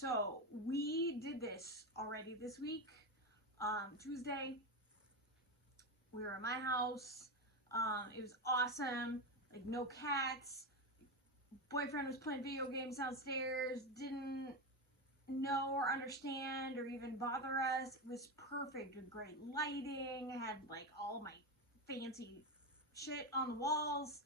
So we did this already this week. Tuesday, we were at my house. It was awesome. Like, no cats. Boyfriend was playing video games downstairs. Didn't know or understand or even bother us. It was perfect with great lighting. I had like all my fancy shit on the walls.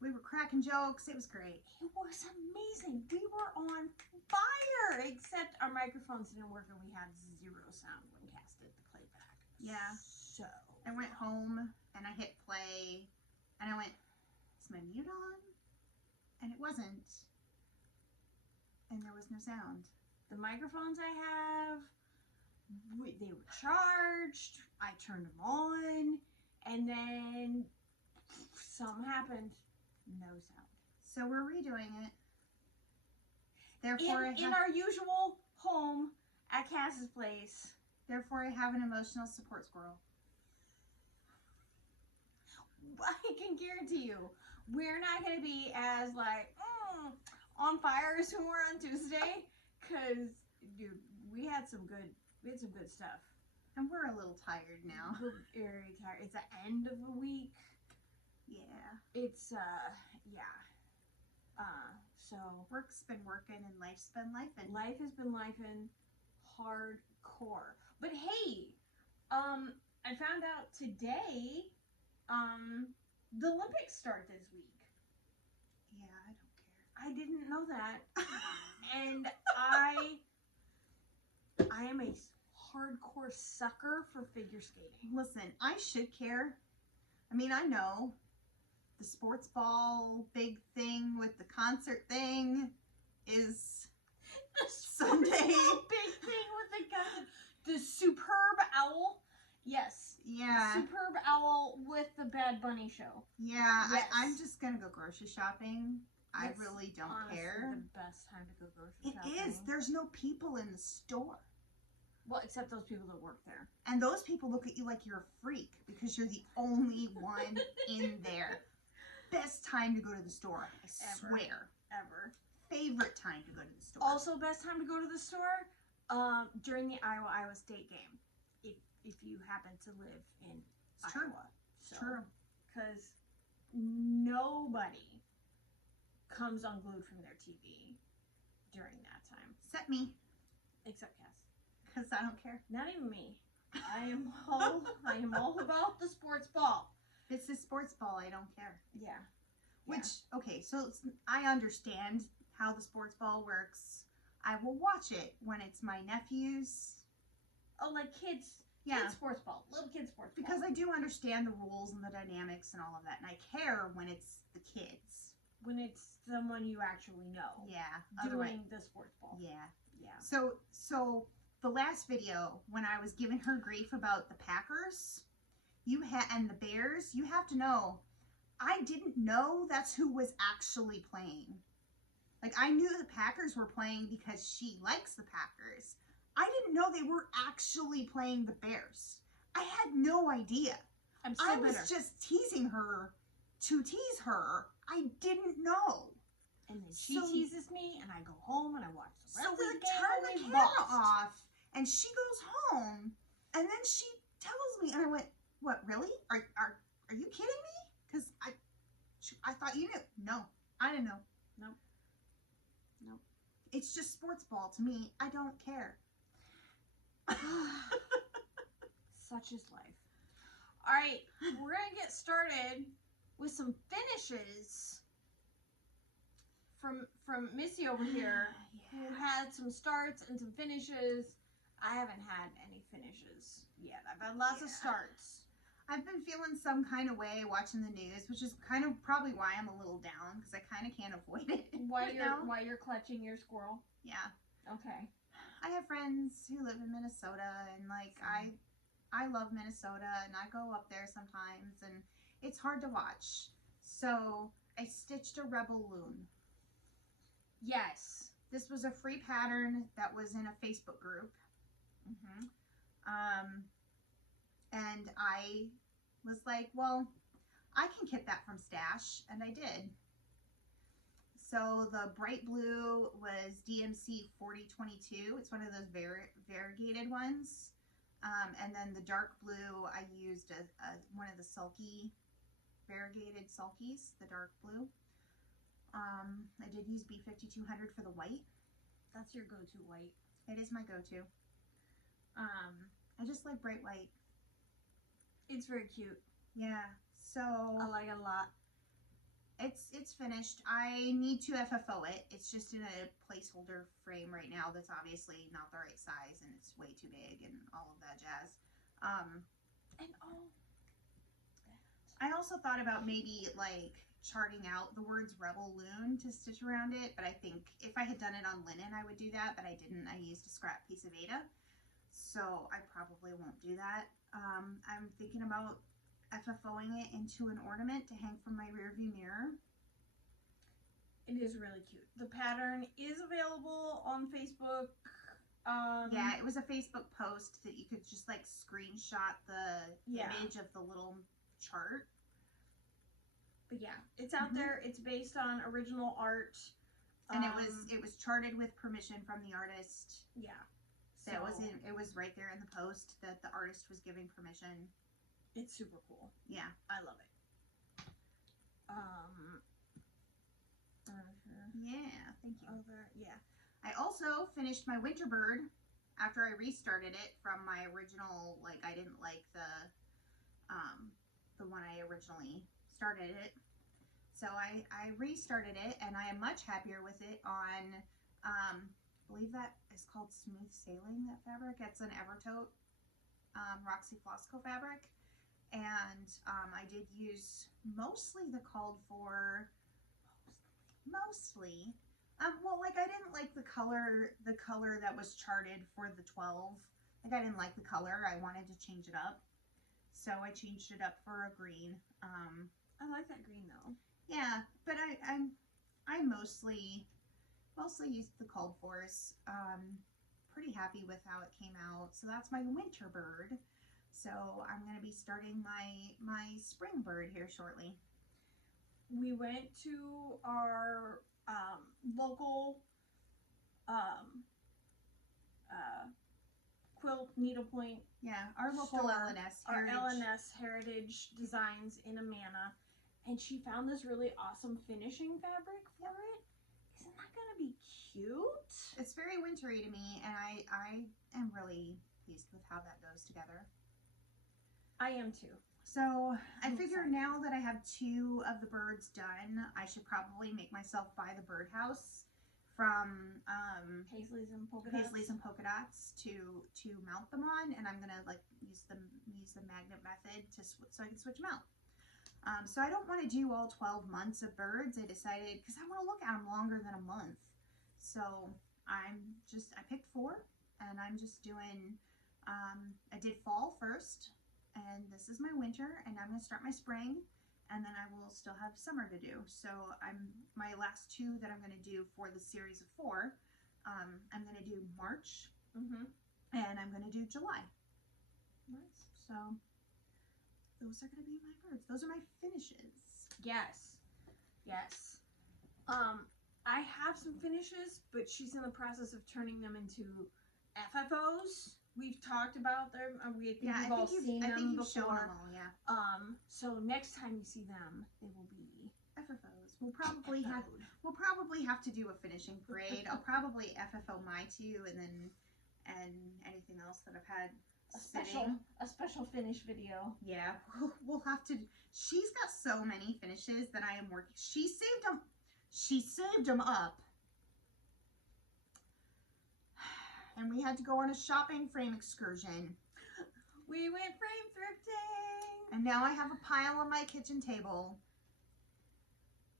We were cracking jokes. It was great. It was amazing. We were on fire, except our microphones didn't work and we had zero sound when Cass did the playback. Yeah. So I went home and I hit play and I went, is my mute on? And it wasn't. And there was no sound. the microphones I have, they were charged. I turned them on, and then something happened. No sound. So we're redoing it. Therefore, In our usual home at Cass's place. Therefore, I have an emotional support squirrel. I can guarantee you, we're not going to be as like on fire as we were on Tuesday, because dude, we had some good stuff. And we're a little tired now. We're very tired. It's the end of the week. Yeah. It's so work's been working and life's been lifing. Life has been lifing hardcore. But hey, I found out today, the Olympics start this week. Yeah, I don't care. I didn't know that. And I am a hardcore sucker for figure skating. Listen, I should care. I mean, I know the sports ball big thing with the concert thing is Sunday. Big thing with the concert. The superb owl. Yes. Yeah. Superb owl with the Bad Bunny show. Yeah. Yes. I'm just going to go grocery shopping. I really don't care. It's the best time to go grocery shopping. It is. There's no people in the store. Well, except those people that work there. And those people look at you like you're a freak because you're the only one in there. Best time to go to the store, I swear. Ever. Favorite time to go to the store. Also, best time to go to the store during the Iowa State game, if you happen to live in Iowa. So, true. Because nobody comes unglued from their TV during that time. Except me. Except Cass. Because I don't care. Not even me. I am all about the sports ball. If it's a sports ball, I don't care. Yeah. Which, okay, so I understand how the sports ball works. I will watch it when it's my nephew's. Oh, like kids. Yeah. Kids sports ball. Little kids sports ball. Because I do understand the rules and the dynamics and all of that. And I care when it's the kids. When it's someone you actually know. Yeah. Doing the sports ball. Yeah. Yeah. So the last video, when I was giving her grief about the Packers and the Bears, you have to know, I didn't know that's who was actually playing. Like, I knew the Packers were playing because she likes the Packers. I didn't know they were actually playing the Bears. I had no idea. I was just teasing her to tease her. I didn't know. And then she teases me, and I go home and I watch the rest of the game. So we turn the camera off, and she goes home, and then she tells me, and I went, "What? Really? Are you kidding me? Because I thought you knew. No, I didn't know. Nope. It's just sports ball to me. I don't care." Such is life. All right, we're gonna get started with some finishes from Missy over here, who had some starts and some finishes. I haven't had any finishes yet. I've had lots of starts. I've been feeling some kind of way watching the news, which is kind of probably why I'm a little down, because I kind of can't avoid it. Why you're clutching your squirrel? Yeah. Okay. I have friends who live in Minnesota, and like I love Minnesota, and I go up there sometimes, and it's hard to watch. So I stitched a Rebel Loon. Yes. This was a free pattern that was in a Facebook group. Mm-hmm. And I was like, well, I can get that from Stash, and I did. So the bright blue was DMC 4022. It's one of those variegated ones. And then the dark blue, I used one of the variegated sulkies, the dark blue. I did use B5200 for the white. That's your go-to white. It is my go-to. I just like bright white. It's very cute. Yeah, so I like it a lot. It's finished. I need to FFO it. It's just in a placeholder frame right now that's obviously not the right size and it's way too big and all of that jazz. I also thought about maybe like charting out the words Rebel Loon to stitch around it, but I think if I had done it on linen I would do that, but I didn't. I used a scrap piece of Ada, so I probably won't do that. I'm thinking about FFOing it into an ornament to hang from my rearview mirror. It is really cute. The pattern is available on Facebook. Yeah, it was a Facebook post that you could just like screenshot the image of the little chart. But yeah, it's out there. It's based on original art. And it was charted with permission from the artist. Yeah. So it was right there in the post that the artist was giving permission. It's super cool. Yeah. I love it. Yeah, thank you. Yeah. I also finished my winter bird after I restarted it from my original, like I didn't like the one I originally started it. So I restarted it and I am much happier with it on, I believe that is called Smooth Sailing, that fabric. It's an Evertote Roxy Flosstube fabric. And I did use mostly the called for, well, like I didn't like the color that was charted for the 12. Like I didn't like the color. I wanted to change it up. So I changed it up for a green. I like that green though. Yeah, but I mostly used the called fors. Pretty happy with how it came out. So that's my winter bird. So I'm going to be starting my spring bird here shortly. We went to our local quilt needlepoint. Yeah, our local store, LNS our Heritage. LNS Heritage Designs in Amana, and she found this really awesome finishing fabric for it. Isn't that going to be cute? It's very wintry to me, and I am really pleased with how that goes together. I am too. So I figure now that I have 2 of the birds done, I should probably make myself buy the birdhouse from Paisley's and Polka Dots to mount them on, and I'm gonna like use the magnet method so I can switch them out. So I don't want to do all 12 months of birds. I decided because I want to look at them longer than a month. So I picked 4, and I'm just doing. I did fall first. And this is my winter, and I'm going to start my spring, and then I will still have summer to do. So my last 2 that I'm going to do for the series of 4, I'm going to do March, and I'm going to do July. Nice. So those are going to be my birds. Those are my finishes. Yes. Yes. I have some finishes, but she's in the process of turning them into FFOs. We've talked about them. We've all seen them before. Shown them all, yeah. So next time you see them, they will be FFOs. We'll probably have to do a finishing parade. I'll probably FFO my 2, and anything else that I've had a special finish video. Yeah, we'll have to. She's got so many finishes that I am working. She saved them up. And we had to go on a shopping frame excursion. We went frame thrifting. And now I have a pile on my kitchen table.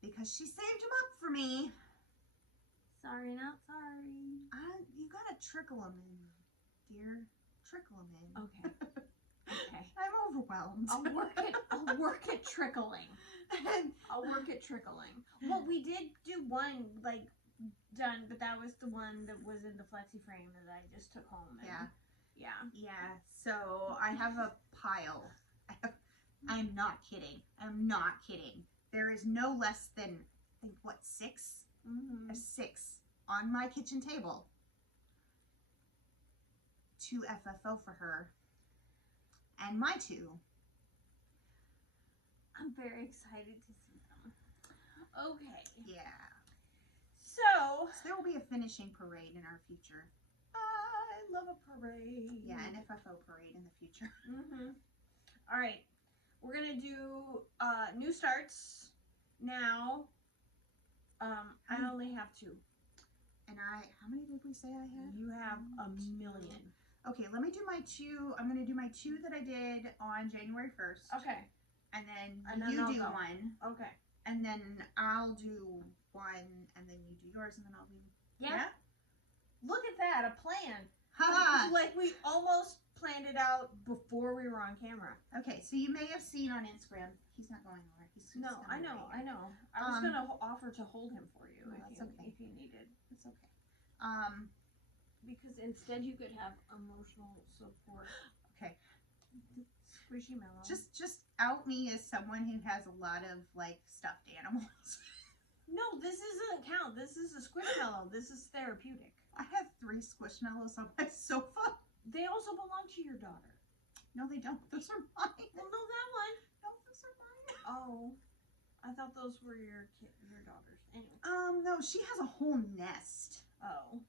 Because she saved them up for me. Sorry, not sorry. You gotta trickle them in, dear. Trickle them in. Okay. Okay. I'm overwhelmed. I'll work at trickling. I'll work at trickling. Well, we did do one, like, done, but that was the one that was in the flexi frame that I just took home. Yeah. So I have a pile. I'm not kidding. There is no less than, I think, what, 6 a 6 on my kitchen table. 2 FFO for her. And my 2. I'm very excited to see them. Okay. Yeah. So there will be a finishing parade in our future. I love a parade. Yeah, an FFO parade in the future. All right. We're going to do new starts now. I only have 2. And how many did we say I had? You have a million. Okay, let me do my 2. I'm going to do my 2 that I did on January 1st. Okay. And then you do go. 1. Okay. And then I'll do 1, and then you do yours, and then I'll do... Yeah? Look at that, a plan. Ha! Like we almost planned it out before we were on camera. Okay, so you may have seen on Instagram. He's not going over. He's just No, I know. I was going to offer to hold him for you if you needed. It's okay. Because instead you could have emotional support. Okay. Squishy mellow. Just out me as someone who has a lot of like stuffed animals. No, this doesn't count. This is a squishmallow. This is therapeutic. I have 3 squishmallows on my sofa. They also belong to your daughter. No, they don't. Those are mine. Well, no, that one. No, those are mine. Oh, I thought those were your daughters. Anyway. No, she has a whole nest. Oh.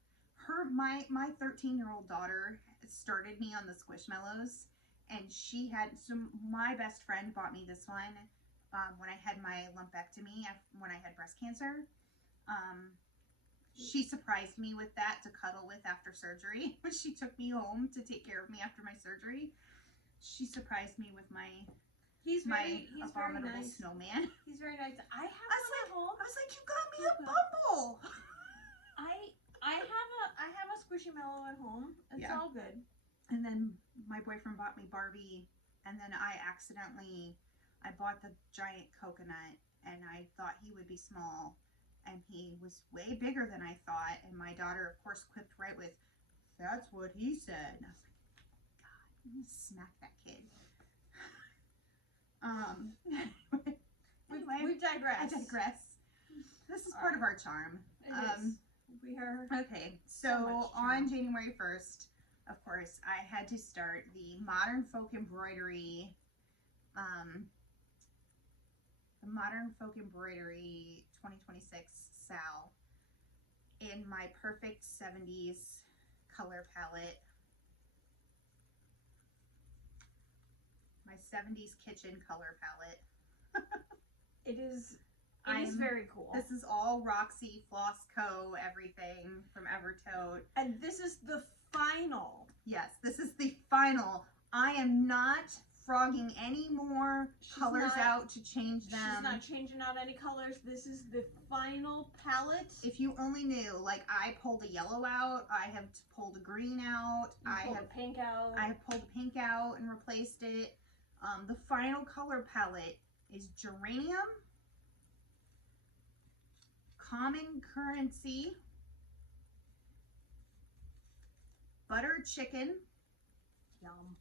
My 13-year-old daughter started me on the squishmallows, and she had my best friend bought me this one when I had my lumpectomy when I had breast cancer. She surprised me with that to cuddle with after surgery. When she took me home to take care of me after my surgery, she surprised me with my abominable very nice. snowman. He's very nice. I have one at home. I was like, you got me a bumble. I have a squishymallow at home. It's all good. And then my boyfriend bought me Barbie, and then I bought the giant coconut, and I thought he would be small, and he was way bigger than I thought. And my daughter, of course, quipped right with, "That's what he said." And I was like, oh, God, I'm gonna smack that kid. Anyway, We've digressed. I digress. This is part of our charm. It is. We are. Okay, so on January 1st, of course, I had to start the Modern Folk Embroidery, the Modern Folk Embroidery 2026 Sal in my perfect 70s color palette. My 70s kitchen color palette. It is very cool. This is all Roxy, Floss Co, everything from Evertote. And this is the final. Yes, this is the final. I am not frogging any more colors out to change them. She's not changing out any colors. This is the final palette. If you only knew, like I pulled a yellow out, I have pulled a green out, I have pink out. I have pulled a pink out and replaced it. The final color palette is Geranium, Common Currency, Butter Chicken, Yum,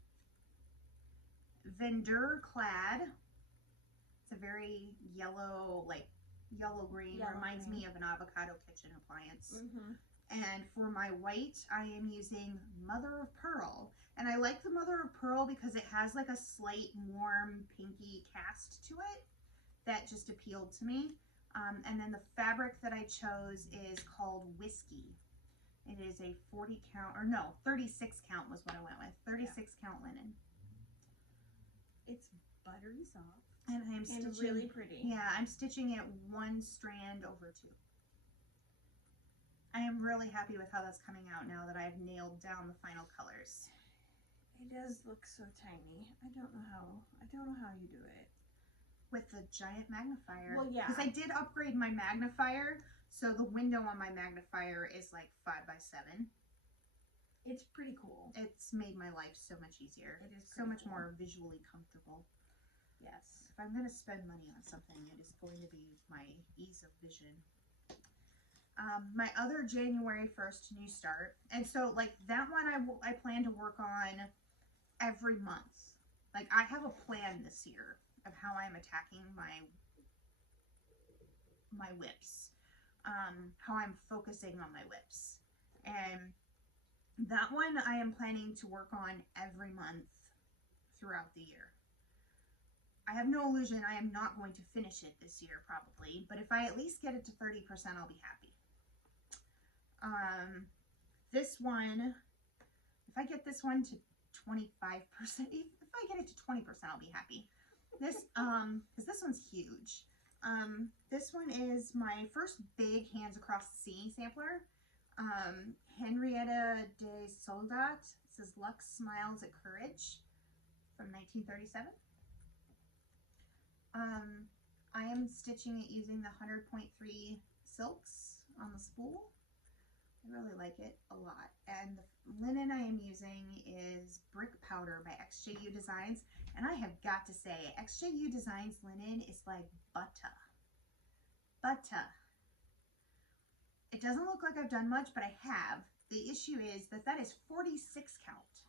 Vendure Clad. It's a very yellow, like yellow-green, reminds me of an avocado kitchen appliance. And for my white, I am using Mother of Pearl. And I like the Mother of Pearl because it has like a slight warm pinky cast to it that just appealed to me. And then the fabric that I chose is called Whiskey. It is a 40 count, or no, 36 count was what I went with. 36 count linen. It's buttery soft. And I'm stitching, really pretty. Yeah, I'm stitching it 1 strand over 2. I am really happy with how that's coming out now that I've nailed down the final colors. It does look so tiny. I don't know how you do it. With the giant magnifier. Well, yeah. Because I did upgrade my magnifier, so the window on my magnifier is like 5x7. It's pretty cool. It's made my life so much easier. It is so much cool. more visually comfortable. Yes. If I'm going to spend money on something, it is going to be my ease of vision. My other January 1st new start, and so like that one I plan to work on every month. Like I have a plan this year of how I'm attacking my whips. how I'm focusing on my whips. And that one I am planning to work on every month throughout the year. I have no illusion I am not going to finish it this year probably, but if I at least get it to 30%, I'll be happy. This one, if I get this one to 25%, if I get it to 20%, I'll be happy. This, because this one's huge. This one is my first big Hands Across the Sea sampler. Henrietta de Soldat. It says Luck Smiles at Courage from 1937. I am stitching it using the 100.3 silks on the spool. I really like it a lot. And the linen I am using is Brick Powder by XJU Designs. And I have got to say, XJU Designs linen is like butter. Butter. It doesn't look like I've done much, but I have. The issue is that that is 46 count.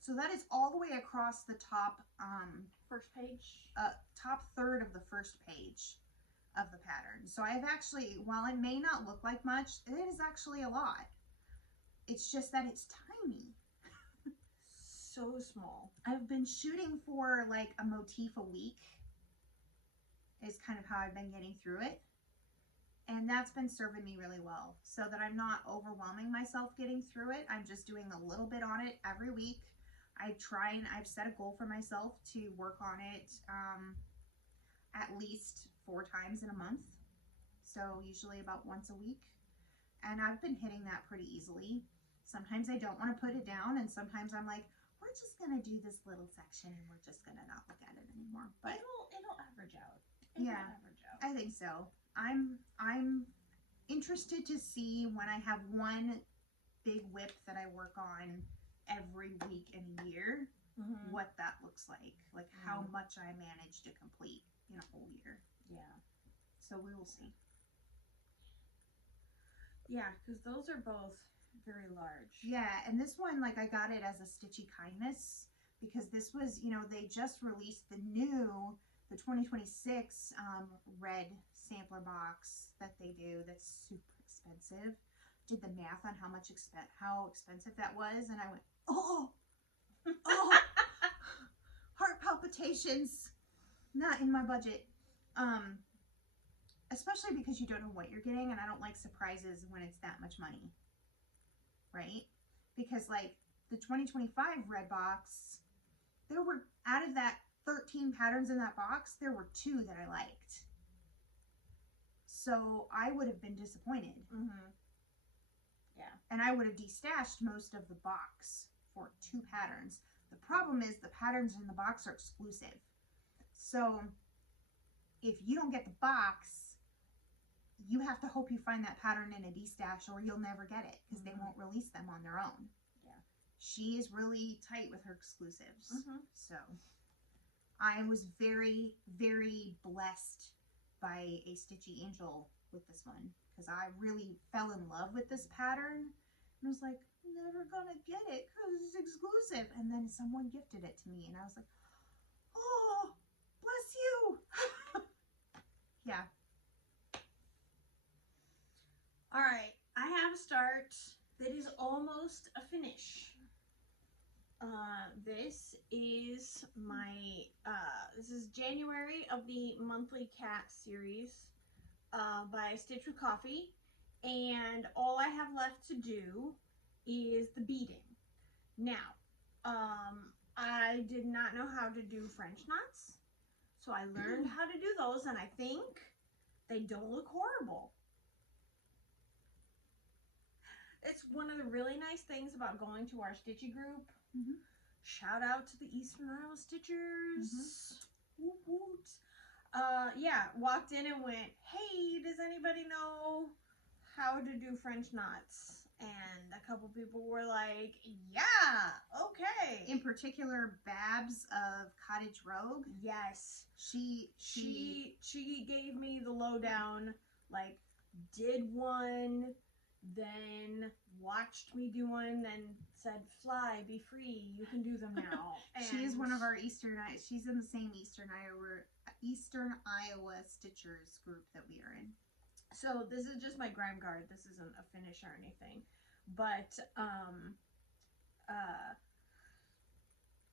So that is all the way across the top, first page? Top third of the first page of the pattern. So I've actually, while it may not look like much, it is actually a lot. It's just that it's tiny. So small. I've been shooting for like a motif a week is kind of how I've been getting through it. And that's been serving me really well, so that I'm not overwhelming myself getting through it. I'm just doing a little bit on it every week. I've set a goal for myself to work on it at least 4 times in a month. So usually about once a week. And I've been hitting that pretty easily. Sometimes I don't want to put it down, and sometimes I'm like, we're just going to do this little section and we're just going to not look at it anymore. But it'll average out. Average out. I think so. I'm interested to see when I have one big whip that I work on every week and year, what that looks like how much I manage to complete in a whole year. Yeah. So we will see. Yeah, because those are both very large. Yeah, and this one, like, I got it as a Stitchy Kindness because this was, you know, they just released the 2026 red sampler box that they do that's super expensive. Did the math on how expensive that was, and I went, oh, heart palpitations, not in my budget. Especially because you don't know what you're getting, and I don't like surprises when it's that much money, right? Because like the 2025 red box, there were, out of that 13 patterns in that box, there were 2 that I liked. So I would have been disappointed. Yeah. And I would have destashed most of the box for 2 patterns. The problem is the patterns in the box are exclusive. So if you don't get the box, you have to hope you find that pattern in a destash, or you'll never get it because they won't release them on their own. Yeah. She is really tight with her exclusives. So I was very, very blessed by a Stitchy Angel with this one because I really fell in love with this pattern and was like, never gonna get it because it's exclusive. And then someone gifted it to me and I was like, oh, bless you. Yeah. All right, I have a start that is almost a finish. This is my, this is January of the monthly cat series by Stitch with Coffee. And all I have left to do is the beading. Now, I did not know how to do French knots. So I learned how to do those, and I think they don't look horrible. It's one of the really nice things about going to our Stitchy group. Shout out to the Eastern Iowa Stitchers. Woot woot. Yeah, walked in and went, hey, does anybody know how to do French knots? And a couple people were like, yeah, okay. In particular, Babs of Cottage Rogue. Yes. She gave me the lowdown, like, did one, then watched me do one, then said, fly, be free, you can do them now. And she is one of our she's in the same Eastern Iowa Stitchers group that we are in. So this is just my grime guard. This isn't a finish or anything. But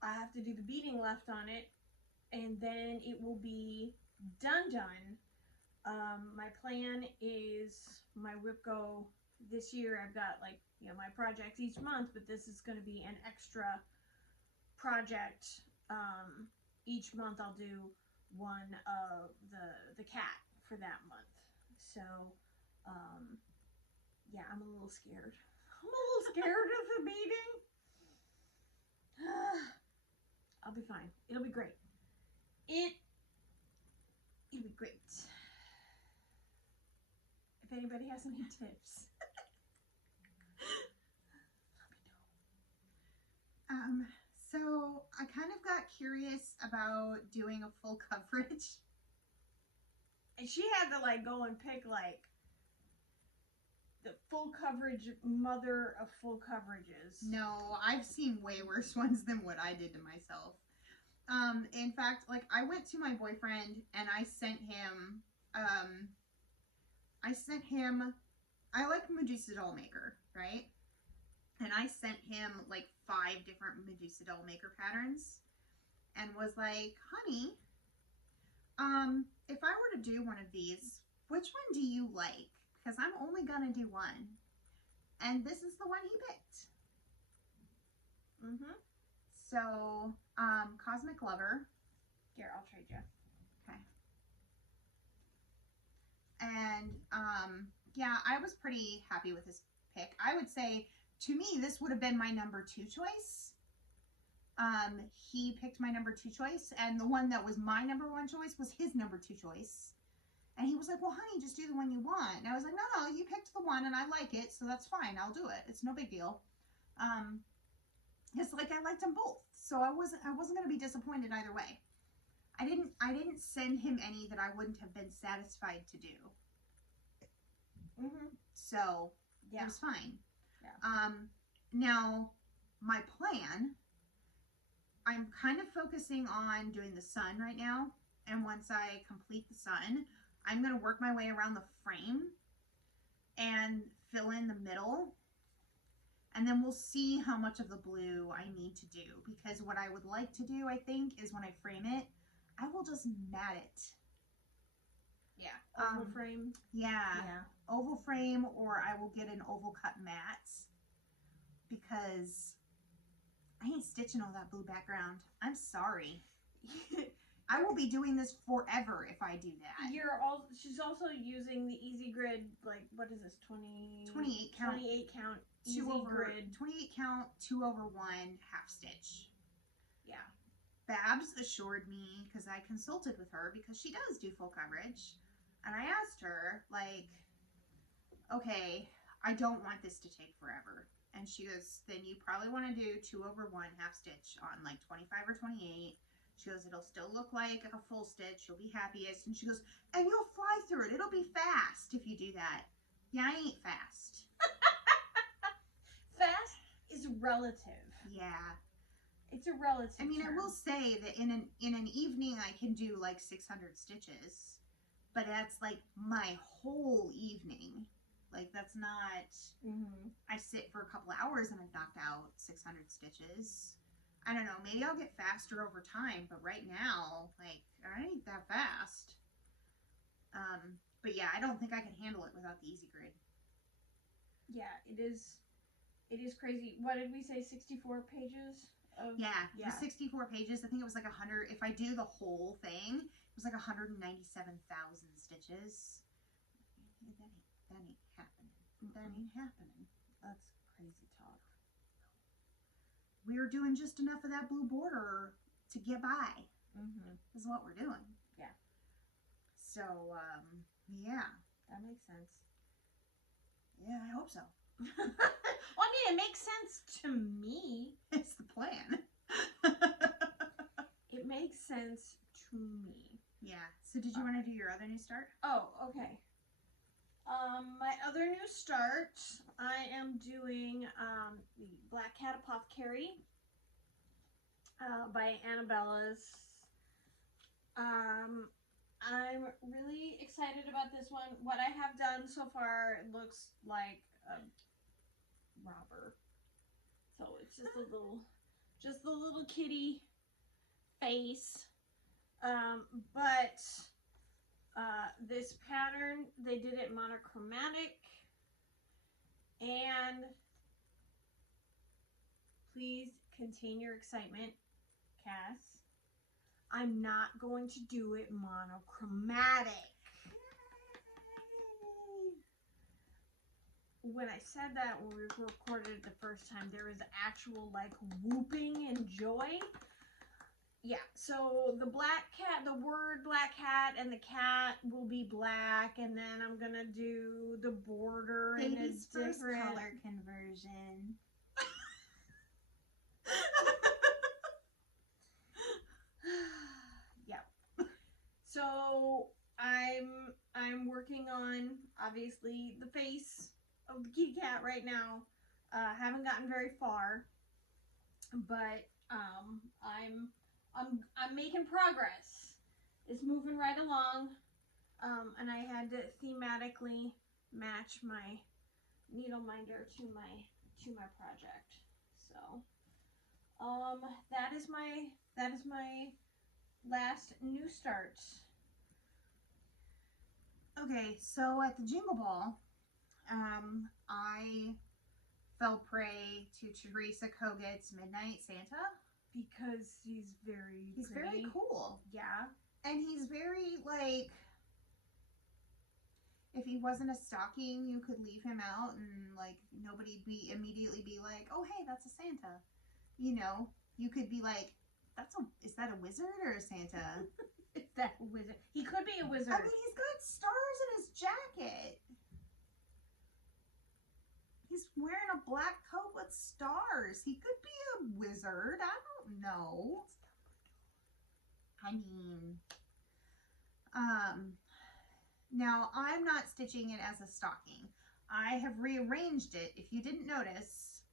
I have to do the beading left on it, and then it will be done. My plan is my whip go this year. I've got like, you know, my projects each month, but this is going to be an extra project. Each month I'll do one of the cat for that month. So, yeah, I'm a little scared. I'm a little scared of the beading. I'll be fine. It'll be great. It'll be great. If anybody has any tips, let me know. So I kind of got curious about doing a full coverage. And she had to like go and pick like the full coverage mother of full coverages. No, I've seen way worse ones than what I did to myself. In fact, like I went to my boyfriend and I sent him, I like Medusa doll maker, right? And I sent him like 5 different Medusa doll maker patterns and was like, honey, if I were to do one of these, which one do you like? Because I'm only gonna do one. And this is the one he picked. Mm-hmm. So, Cosmic Lover. Here, I'll trade you. Okay. And, yeah, I was pretty happy with this pick. I would say, to me, this would have been my number 2 choice. He picked my number 2 choice, and the one that was my number 1 choice was his number 2 choice. And he was like, well, honey, just do the one you want. And I was like, no, you picked the one and I like it, so that's fine. I'll do it. It's no big deal. It's like I liked them both. So I wasn't going to be disappointed either way. I didn't send him any that I wouldn't have been satisfied to do. Mm-hmm. So yeah, it was fine. Yeah. Now my plan, I'm kind of focusing on doing the sun right now. And once I complete the sun, I'm going to work my way around the frame and fill in the middle. And then we'll see how much of the blue I need to do. Because what I would like to do, I think, is when I frame it, I will just mat it. Yeah. Oval frame. Yeah. Oval frame, or I will get an oval cut mat. Because I ain't stitching all that blue background. I'm sorry. I will be doing this forever if I do that. She's also using the Easy Grid, like, what is this, 28 count. 28 count Easy Grid. 28 count, 2/1 half stitch. Yeah. Babs assured me, because I consulted with her, because she does do full coverage, and I asked her, like, okay, I don't want this to take forever. And she goes, then you probably want to do 2/1 half stitch on like 25 or 28. She goes, it'll still look like a full stitch. You'll be happiest. And she goes, and you'll fly through it. It'll be fast if you do that. Yeah, I ain't fast. Fast is relative. Yeah. It's a relative I mean, term. I will say that in an evening I can do like 600 stitches. But that's like my whole evening. Like that's not, I sit for a couple hours and I've knocked out 600 stitches. I don't know, maybe I'll get faster over time, but right now, like, I ain't that fast. But yeah, I don't think I can handle it without the Easy Grid. Yeah, it is crazy. What did we say, 64 pages? Yeah. 64 pages. I think it was like 100, if I do the whole thing, it was like 197,000 stitches. That ain't happening. That ain't happening. That's crazy talk. We're doing just enough of that blue border to get by. Is what we're doing. Yeah. So, yeah. That makes sense. Yeah, I hope so. Well, I mean, it makes sense to me. It's the plan. It makes sense to me. Yeah. So did you want to do your other new start? Oh, okay. My other new start, I am doing the Black Cat Apothecary by Annabella's. I'm really excited about this one. What I have done so far looks like a robber. So it's just a little kitty face. But this pattern, they did it monochromatic. And please contain your excitement, Cass. I'm not going to do it monochromatic. When I said that when we recorded it the first time, there was actual like whooping and joy. Yeah, so the black cat, the word black cat and the cat will be black, and then I'm gonna do the border in a Baby's first different color conversion. Yep. So I'm working on obviously the face of the kitty cat right now. Haven't gotten very far, but I'm making progress. It's moving right along, and I had to thematically match my needle minder to my project. So, that is my last new start. Okay, so at the Jingle Ball, I fell prey to Teresa Koget's Midnight Santa. Because he's very very cool. Yeah. And he's very, like, if he wasn't a stocking, you could leave him out and, like, nobody'd immediately be like, oh, hey, that's a Santa. You know, you could be like, is that a wizard or a Santa? Is that a wizard? He could be a wizard. I mean, he's got stars in his jacket. He's wearing a black coat with stars. He could be a wizard. I don't know. I mean, now I'm not stitching it as a stocking. I have rearranged it. If you didn't notice,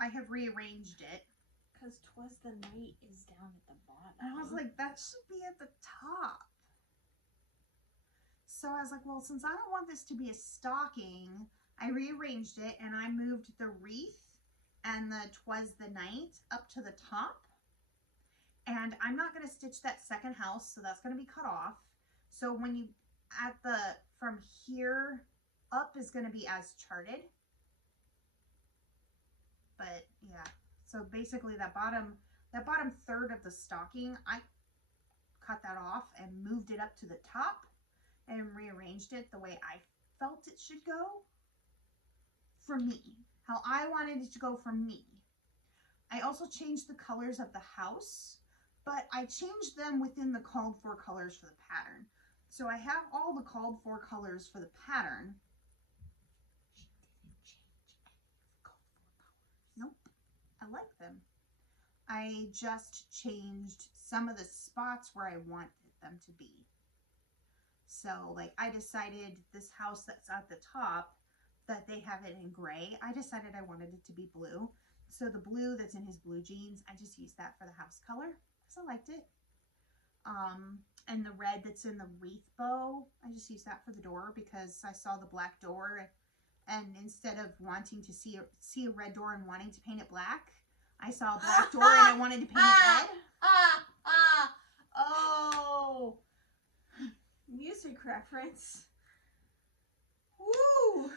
I have rearranged it. Because 'Twas the Night is down at the bottom. And I was like, that should be at the top. So I was like, well, since I don't want this to be a stocking, I rearranged it and I moved the wreath and the 'Twas the Night up to the top. And I'm not going to stitch that second house, so that's going to be cut off. So when you, from here up is going to be as charted. But yeah, so basically that bottom third of the stocking, I cut that off and moved it up to the top and rearranged it the way I felt it should go for me, how I wanted it to go for me. I also changed the colors of the house, but I changed them within the called for colors for the pattern. So I have all the called for colors for the pattern. She didn't change any of the called for colors. Nope, I like them. I just changed some of the spots where I wanted them to be. So, like, I decided this house that's at the top, that they have it in gray, I decided I wanted it to be blue. So the blue that's in his blue jeans, I just used that for the house color because I liked it. And the red that's in the wreath bow, I just used that for the door because I saw the black door, and instead of wanting to see a red door and wanting to paint it black, I saw a black door and I wanted to paint it red. Oh, music reference. Woo!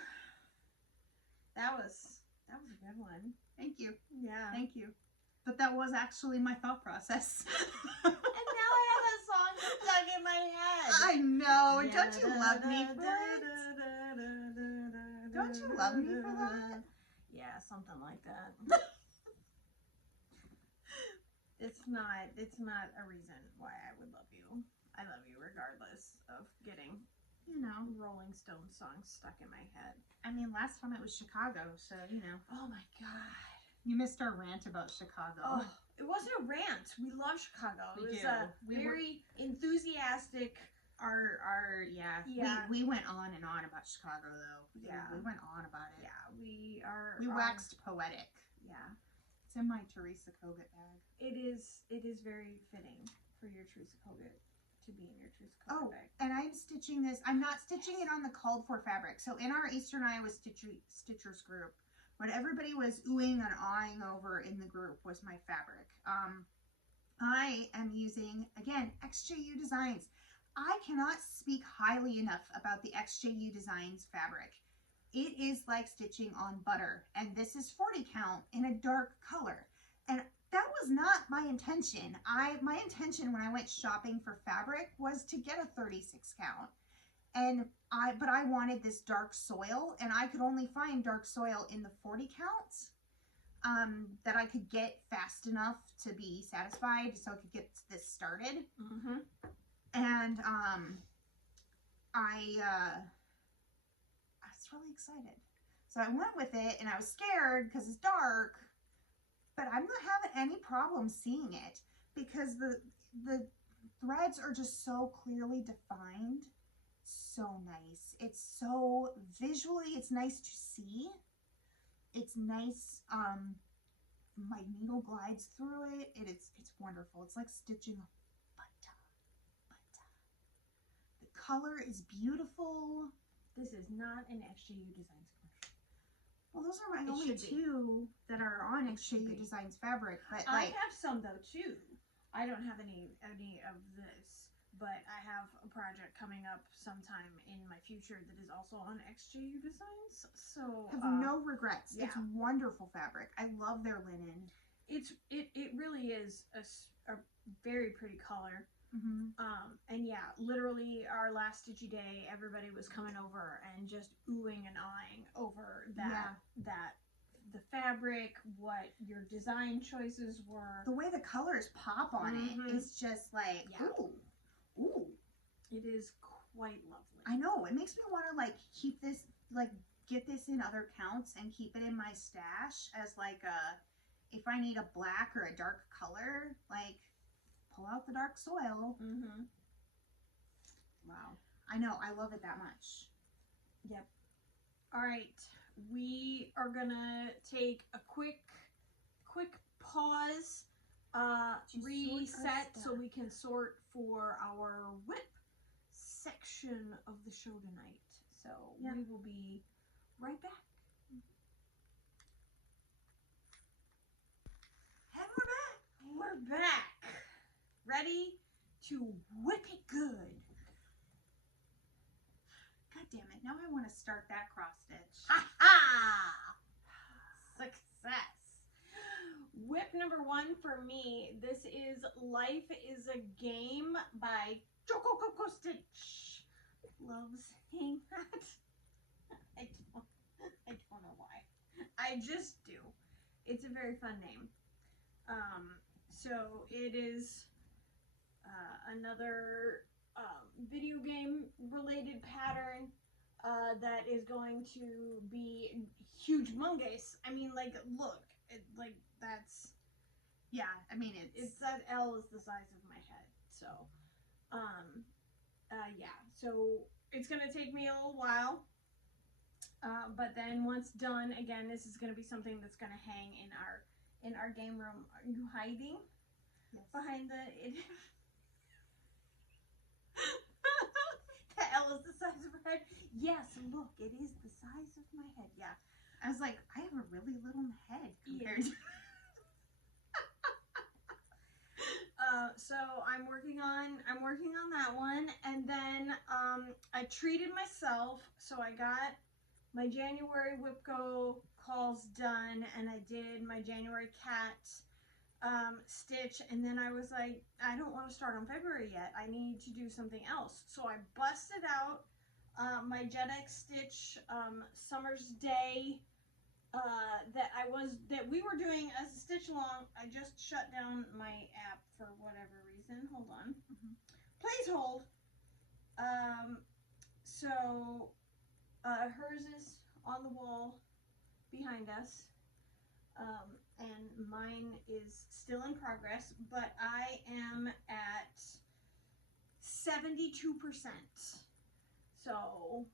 That was a good one. Thank you. Yeah. Thank you. But that was actually my thought process. And now I have a song stuck in my head. I know. Don't you love me for it? Don't you love me for that? Yeah, something like that. It's not a reason why I would love you. I love you regardless of getting, Rolling Stone songs stuck in my head. I mean, last time it was Chicago, so, Oh my God. You missed our rant about Chicago. Oh, it wasn't a rant. We love Chicago. It was a very enthusiastic. We went on and on about Chicago, though. Yeah. We went on about it. Yeah, we waxed poetic. Yeah. It's in my Teresa Koget bag. It is very fitting. for your Trusacoga to be in your Trusacoga bag. And I'm stitching this. I'm not stitching it on the called for fabric. So in our Eastern Iowa Stitchers group, what everybody was oohing and awing over in the group was my fabric. I am using, again, XJU Designs. I cannot speak highly enough about the XJU Designs fabric. It is like stitching on butter, and this is 40 count in a dark color. And that was not my intention. My intention when I went shopping for fabric was to get a 36 count. But I wanted this dark soil, and I could only find dark soil in the 40 counts that I could get fast enough to be satisfied so I could get this started. Mm-hmm. And I was really excited. So I went with it, and I was scared because it's dark, but I'm not having any problem seeing it because the threads are just so clearly defined. So nice. It's so visually, it's nice to see. It's nice. My needle glides through it. It's wonderful. It's like stitching butter. The color is beautiful. This is not an XJU Designs commercial. Well, those are my only two that are on XJU Designs fabric. But I have some though too. I don't have any of this, but I have a project coming up sometime in my future that is also on XJU Designs. So have no regrets. Yeah. It's wonderful fabric. I love their linen. It really is a very pretty color. Mm-hmm. And yeah, literally our last stitchy day, everybody was coming over and just oohing and ahhing over the fabric, what your design choices were. The way the colors pop on it is just like, ooh. It is quite lovely. I know. It makes me want to like keep this, like get this in other counts and keep it in my stash as like if I need a black or a dark color, like pull out the dark soil. Mm-hmm. Wow. I know. I love it that much. Yep. All right. We are gonna take a quick pause, reset so we can sort for our whip section of the show tonight. So we will be right back. And we're back. We're back. Ready to whip it good. God damn it. Now I want to start that cross stitch. Ha ha! Success. Whip number 1 for me. This is Life is a Game by Choco Coco Stitch. Love saying that. I don't know why. I just do. It's a very fun name. So it is another video game related pattern that is going to be humongous. I mean, like, look, that's, yeah, I mean, it's that L is the size of my head. So, yeah, so it's going to take me a little while. But then once done, again, this is going to be something that's going to hang in our game room. Are you hiding? Yes. Behind the the L is the size of her head. Yes, look, it is the size of my head. Yeah. I was like, I have a really little head compared to. So I'm working on that one, and then I treated myself. So I got my January WIPCO calls done, and I did my January cat stitch, and then I was like, I don't want to start on February yet. I need to do something else. So I busted out my JetX stitch Summer's Day that we were doing as a stitch along. I just shut down my app for whatever reason. Hold on. Please hold. So hers is on the wall behind us. And mine is still in progress, but I am at 72%. So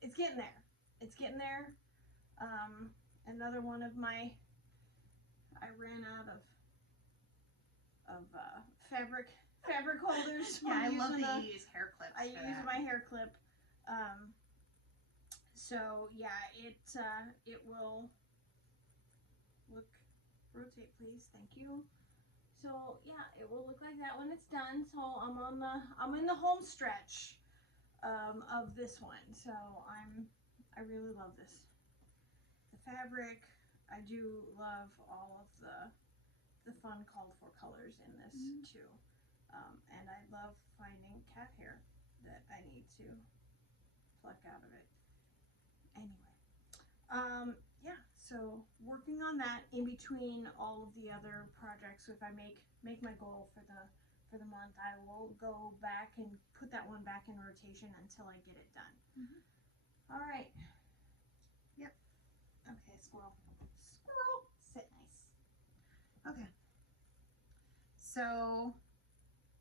it's getting there. It's getting there. Another one of my, I ran out of fabric fabric holders. Yeah, I love using that you use hair clips. I for use that. my hair clip. So yeah, it will look. Rotate, please. Thank you. So yeah, it will look like that when it's done. So I'm in the home stretch of this one. So I really love this. The fabric, I do love all of the fun called for colors in this too. And I love finding cat hair that I need to pluck out of it. Anyway, yeah, so working on that in between all of the other projects. So if I make my goal for the month, I will go back and put that one back in rotation until I get it done. All right. Yep. Okay, squirrel. Sit nice. Okay. So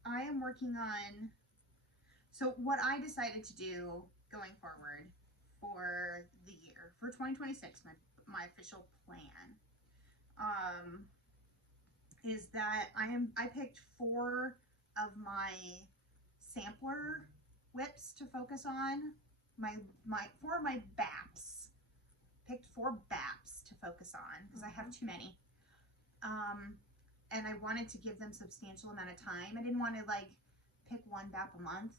I am working on, so what I decided to do going forward for the year, for 2026, my official plan, is that I picked 4 of my sampler whips to focus on, my 4 of my BAPs. Picked 4 BAPs to focus on because I have too many. And I wanted to give them substantial amount of time. I didn't want to like pick 1 BAP a month.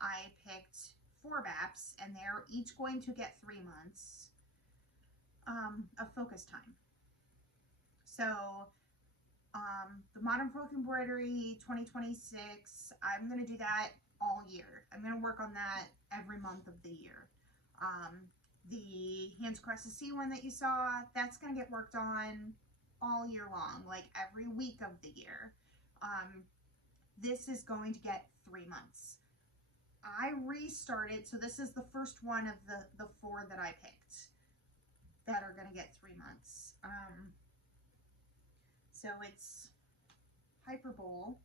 I picked 4 BAPs and they're each going to get 3 months of focus time. So the Modern Folk Embroidery 2026, I'm going to do that all year. I'm going to work on that every month of the year. The Hands Across the Sea one that you saw, that's going to get worked on all year long, like every week of the year. This is going to get 3 months. I restarted, so this is the first one of the 4 that I picked that are going to get 3 months. So it's Hyperbole,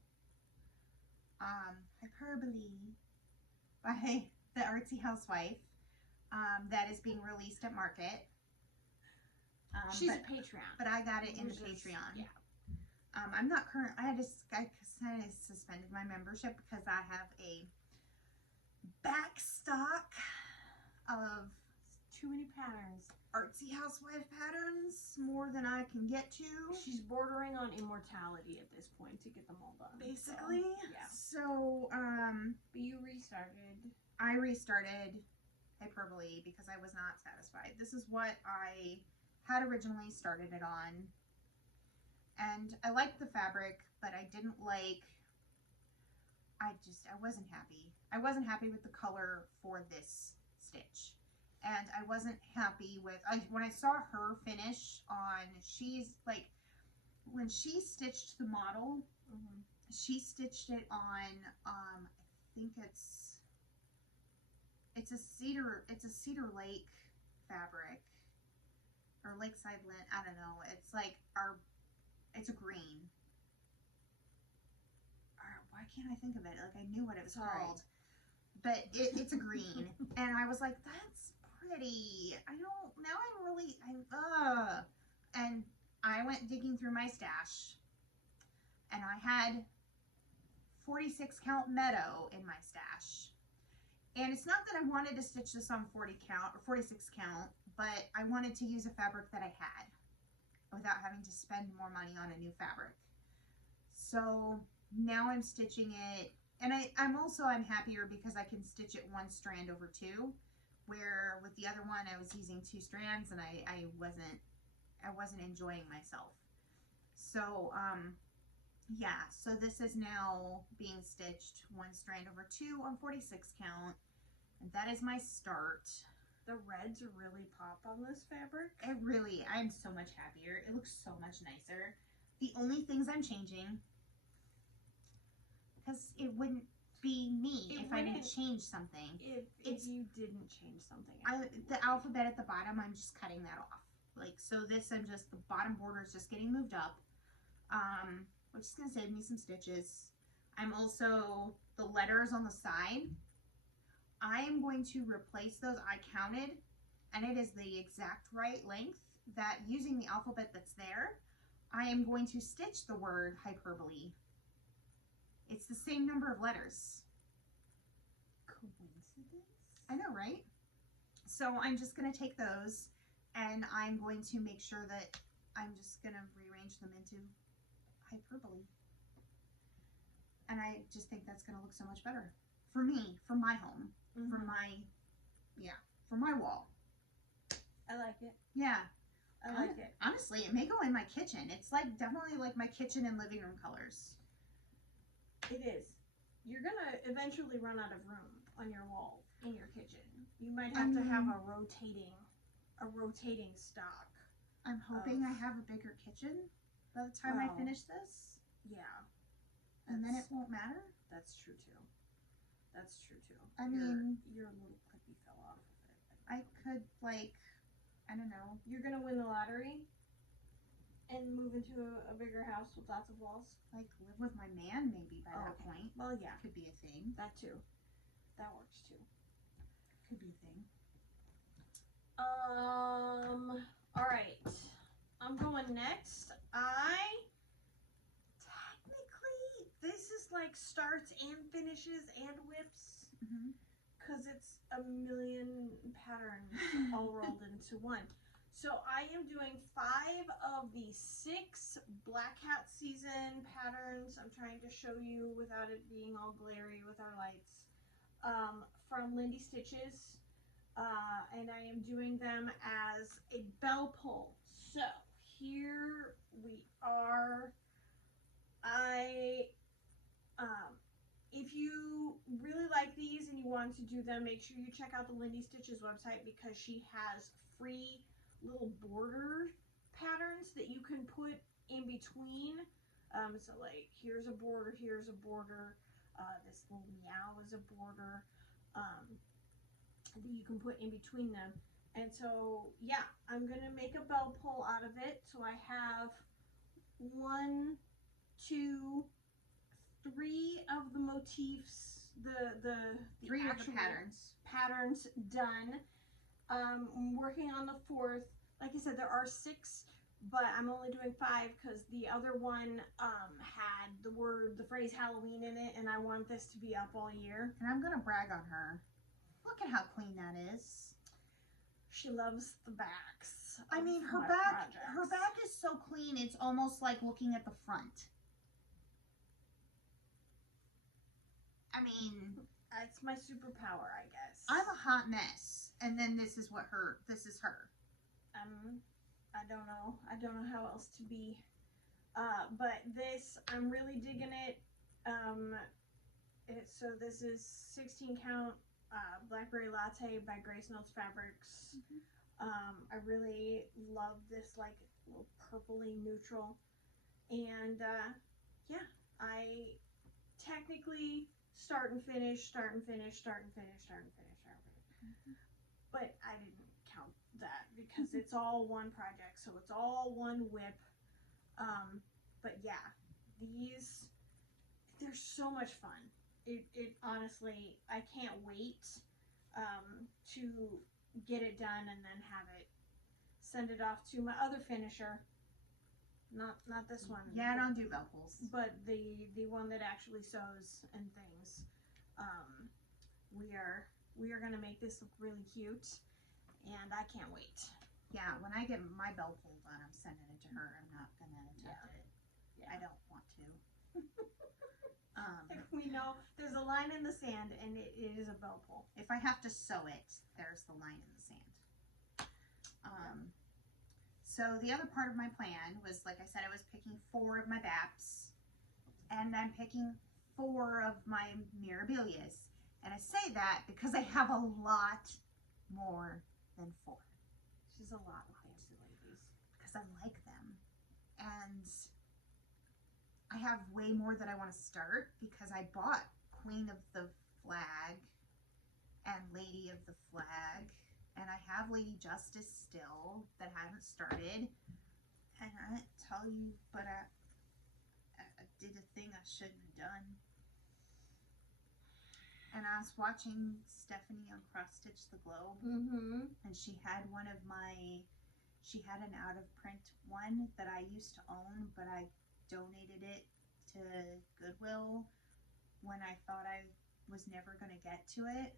Hyperbole by the Artsy Housewife. That is being released at market. She's a Patreon. But I got it in the Patreon. Yeah. I'm not current. I kind of suspended my membership because I have a back stock of too many patterns. Artsy Housewife patterns, more than I can get to. She's bordering on immortality at this point to get them all done. Basically. So, yeah. So, but you restarted. I restarted Hyperbole because I was not satisfied. This is what I had originally started it on. And I liked the fabric, but I didn't like, I wasn't happy. I wasn't happy with the color for this stitch. And I wasn't happy with, when I saw her finish on, she's like, when she stitched the model, she stitched it on, I think it's a Cedar Lake fabric, or Lakeside Lint, I don't know. It's like it's a green. Why can't I think of it? Like I knew what it was called. But it's a green. And I was like, that's pretty. And I went digging through my stash and I had 46 count Meadow in my stash. And it's not that I wanted to stitch this on 40 count or 46 count, but I wanted to use a fabric that I had without having to spend more money on a new fabric. So now I'm stitching it, and I'm happier because I can stitch it 1 strand over 2, where with the other one I was using 2 strands and I wasn't enjoying myself. So yeah, so this is now being stitched 1 strand over 2 on 46 count, and that is my start. The reds really pop on this fabric. I'm so much happier. It looks so much nicer. The only things I'm changing, because it wouldn't be me if I didn't change something. If you didn't change something. The alphabet at the bottom, I'm just cutting that off. Like, so this, the bottom border is just getting moved up. Which is going to save me some stitches. I'm also, the letters on the side, I am going to replace those. I counted, and it is the exact right length that, using the alphabet that's there, I am going to stitch the word Hyperbole It's the same number of letters. Coincidence? I know, right? So I'm just going to take those and I'm going to make sure that I'm just going to rearrange them into hyperbole. And I just think that's going to look so much better for me, for my home, Mm-hmm. for my wall. I like it. Yeah. I like it. Honestly, it may go in my kitchen. It's like definitely like my kitchen and living room colors. It is. You're gonna eventually run out of room on your wall in your kitchen. You might have to have a rotating stock. I'm hoping I have a bigger kitchen by the time I finish this. Yeah. And then it won't matter. That's true too. That's true too. I mean, your little clippy fell off of it. I could like, I don't know. You're gonna win the lottery and move into a bigger house with lots of walls. Like live with my man maybe by that point. Well, yeah, could be a thing. that too. That works too. Could be a thing. All right. I'm going next. Technically, this is like starts and finishes and whips. Because it's a million patterns all rolled into one. So I am doing 5 of the 6 Black Hat season patterns. I'm trying to show you without it being all glary with our lights. From Lindy Stitches. And I am doing them as a bell pull. So here we are. If you really like these and you want to do them, make sure you check out the Lindy Stitches website because she has free little border patterns that you can put in between. So like here's a border, this little meow is a border that you can put in between them. And so yeah, I'm gonna make a bell pull out of it. So I have 1, 2, 3 of the motifs, the 3 of actual the patterns done. I'm working on the 4th. Like I said, there are 6, but I'm only doing 5 because the other one had the phrase Halloween in it, and I want this to be up all year. And I'm gonna brag on her. Look at how clean that is. She loves the backs. I mean, her back is so clean. It's almost like looking at the front. I mean, it's my superpower, I guess. I'm a hot mess, and then this is her. I don't know how else to be. But this, I'm really digging it. So this is 16 count Blackberry Latte by Grace Notes Fabrics. I really love this like little purpley neutral, and yeah, I technically start and finish, but I didn't count that because it's all one project, so it's all one whip. But yeah, they're so much fun. It honestly, I can't wait to get it done and then send it off to my other finisher. Not this one. Yeah, I don't do bell pulls. But the one that actually sews and things. We are gonna make this look really cute, and I can't wait. Yeah, when I get my bell pull done, I'm sending it to her. I'm not gonna attempt it. Yeah. I don't want to. We know there's a line in the sand, and it is a bell pull. If I have to sew it, there's the line in the sand. So the other part of my plan was, like I said, I was picking 4 of my BAPs, and I'm picking 4 of my Mirabilias. And I say that because I have a lot more than 4. She's a lot of fancy ladies. Because I like them. And I have way more that I want to start because I bought Queen of the Flag and Lady of the Flag. And I have Lady Justice still that I haven't started. And I didn't tell you, but I did a thing I shouldn't have done. And I was watching Stephanie on Cross Stitch the Globe. And she had she had an out of print one that I used to own, but I donated it to Goodwill when I thought I was never going to get to it.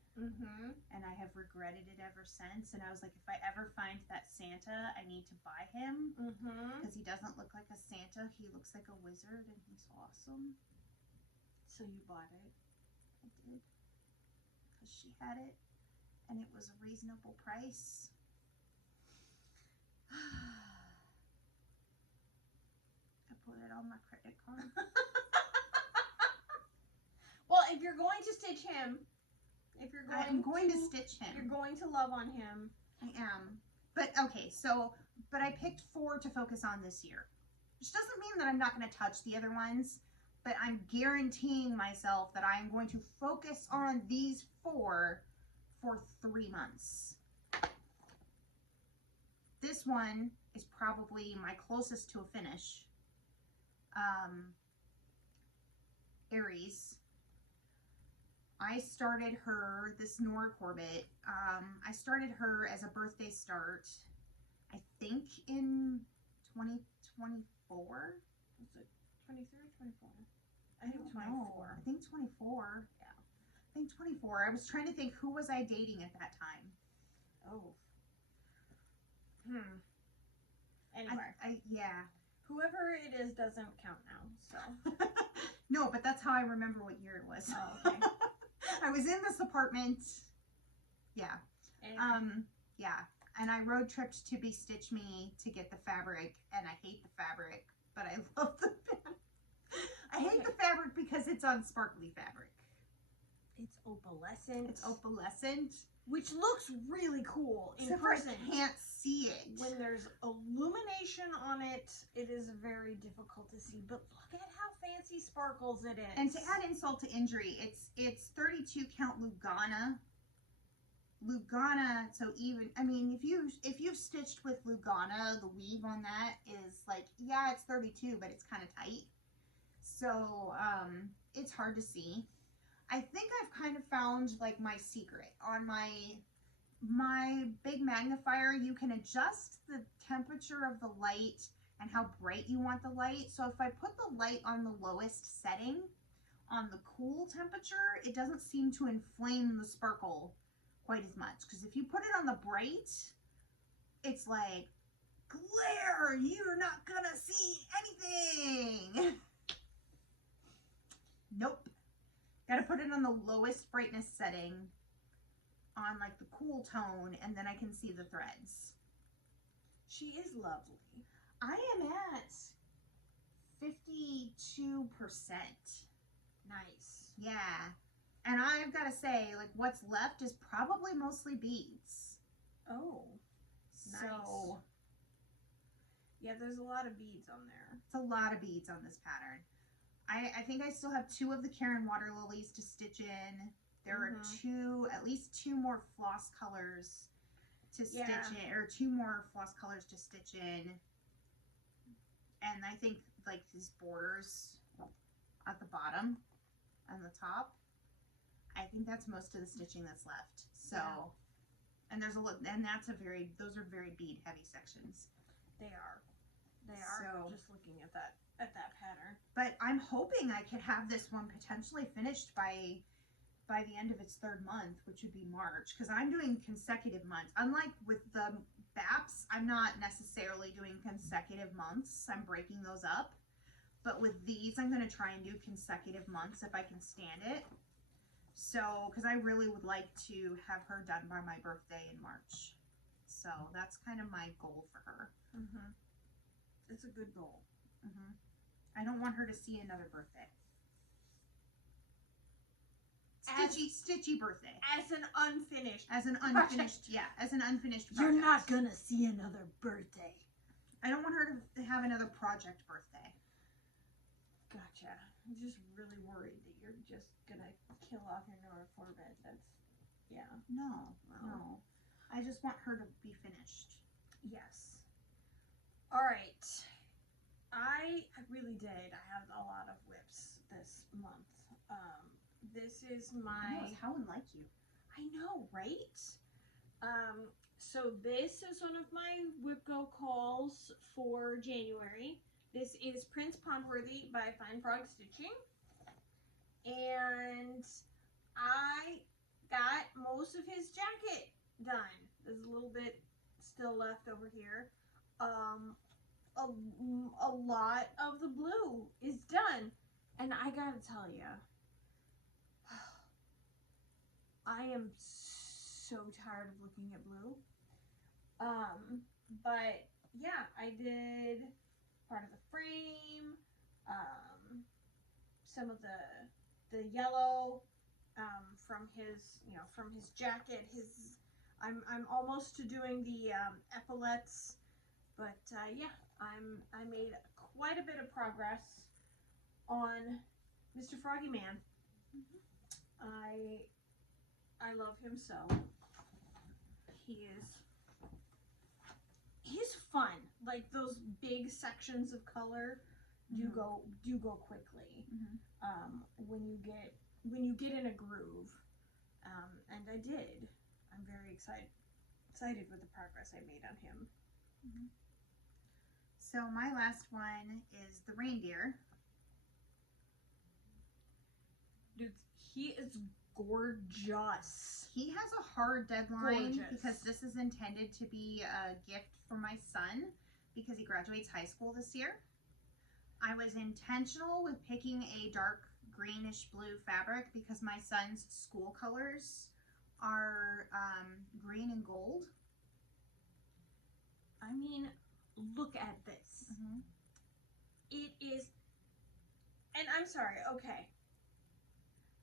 And I have regretted it ever since. And I was like, if I ever find that Santa, I need to buy him. Because he doesn't look like a Santa. He looks like a wizard and he's awesome. So you bought it? I did. Because she had it. And it was a reasonable price. I put it on my credit card. Well, if you're going to stitch him, I'm going to stitch him. You're going to love on him. I am. But okay, but I picked 4 to focus on this year. Which doesn't mean that I'm not going to touch the other ones, but I'm guaranteeing myself that I'm going to focus on these 4 for 3 months. This one is probably my closest to a finish. Aries. I started her, this Nora Corbett, I started her as a birthday start, I think in 2024. Was it 23 or 24? I think 24. I think 24. Yeah. I think 24. I was trying to think, who was I dating at that time? Oh. Anyway. Yeah. Whoever it is doesn't count now, so. No, but that's how I remember what year it was. Oh, okay. I was in this apartment. Yeah. Anyway. Yeah. And I road tripped to Be Stitch Me to get the fabric, and I hate the fabric, but I love the fabric. I hate the fabric because it's on sparkly fabric. It's opalescent. It's opalescent. Which looks really cool in Except person. I can't see it. When there's illumination on it, it is very difficult to see. But look at how fancy sparkles it is. And to add insult to injury, it's 32 count Lugana. Lugana, so even, I mean, if you've stitched with Lugana, the weave on that is like, yeah, it's 32, but it's kind of tight. So, it's hard to see. I think I've kind of found like my secret. On my big magnifier, you can adjust the temperature of the light and how bright you want the light. So if I put the light on the lowest setting, on the cool temperature, it doesn't seem to inflame the sparkle quite as much. Because if you put it on the bright, it's like, glare, you're not gonna see anything. Nope. Gotta put it on the lowest brightness setting on like the cool tone, and then I can see the threads. She is lovely. I am at 52%. Nice. Yeah. And I've got to say, like, what's left is probably mostly beads. Oh, nice. So, yeah, there's a lot of beads on there. It's a lot of beads on this pattern. I think I still have 2 of the Karen Water Lilies to stitch in. There are at least two more floss colors to stitch in, or 2 more floss colors to stitch in. And I think like these borders at the bottom and the top, I think that's most of the stitching that's left. So, and there's those are very bead heavy sections. They are. So, just looking at that pattern. But I'm hoping I could have this one potentially finished by the end of its 3rd month, which would be March, because I'm doing consecutive months. Unlike with the BAPs, I'm not necessarily doing consecutive months. I'm breaking those up. But with these, I'm going to try and do consecutive months if I can stand it. So, because I really would like to have her done by my birthday in March. So that's kind of my goal for her. It's a good goal. I don't want her to see another birthday. Stitchy birthday. As an unfinished unfinished project. You're not gonna see another birthday. I don't want her to have another project birthday. Gotcha. I'm just really worried that you're just gonna kill off your Nora Corbett. No. I just want her to be finished. Yes. All right. I really did. I have a lot of whips this month. This is my... How unlike you. I know, right? So this is one of my whip go calls for January. This is Prince Pondworthy by Fine Frog Stitching. and I got most of his jacket done. There's a little bit still left over here. A lot of the blue is done, and I gotta tell you, I am so tired of looking at blue. But yeah, I did part of the frame, some of the yellow, from his jacket. I'm almost to doing the epaulets, but yeah, I made quite a bit of progress on Mr. Froggy Man. I love him so. He's fun. Like those big sections of color do go quickly. When you get in a groove, and I did. I'm very excited with the progress I made on him. So my last one is the reindeer. Dude, he is gorgeous. He has a hard deadline Gorgeous. because this is intended to be a gift for my son because he graduates high school this year. I was intentional with picking a dark greenish blue fabric because my son's school colors are green and gold. I mean, look at this. It is, and I'm sorry, okay.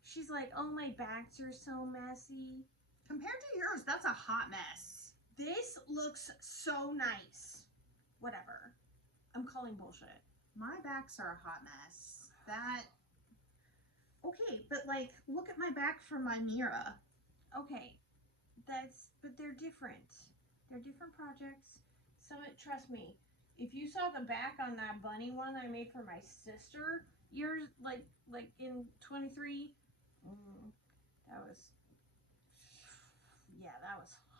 She's like, oh, my backs are so messy. Compared to yours, that's a hot mess. This looks so nice. Whatever. I'm calling bullshit. My backs are a hot mess. Okay, but like, look at my back from my Mira. Okay, but they're different. They're different projects. Trust me, if you saw the back on that bunny one I made for my sister, yours, like in 23, that was a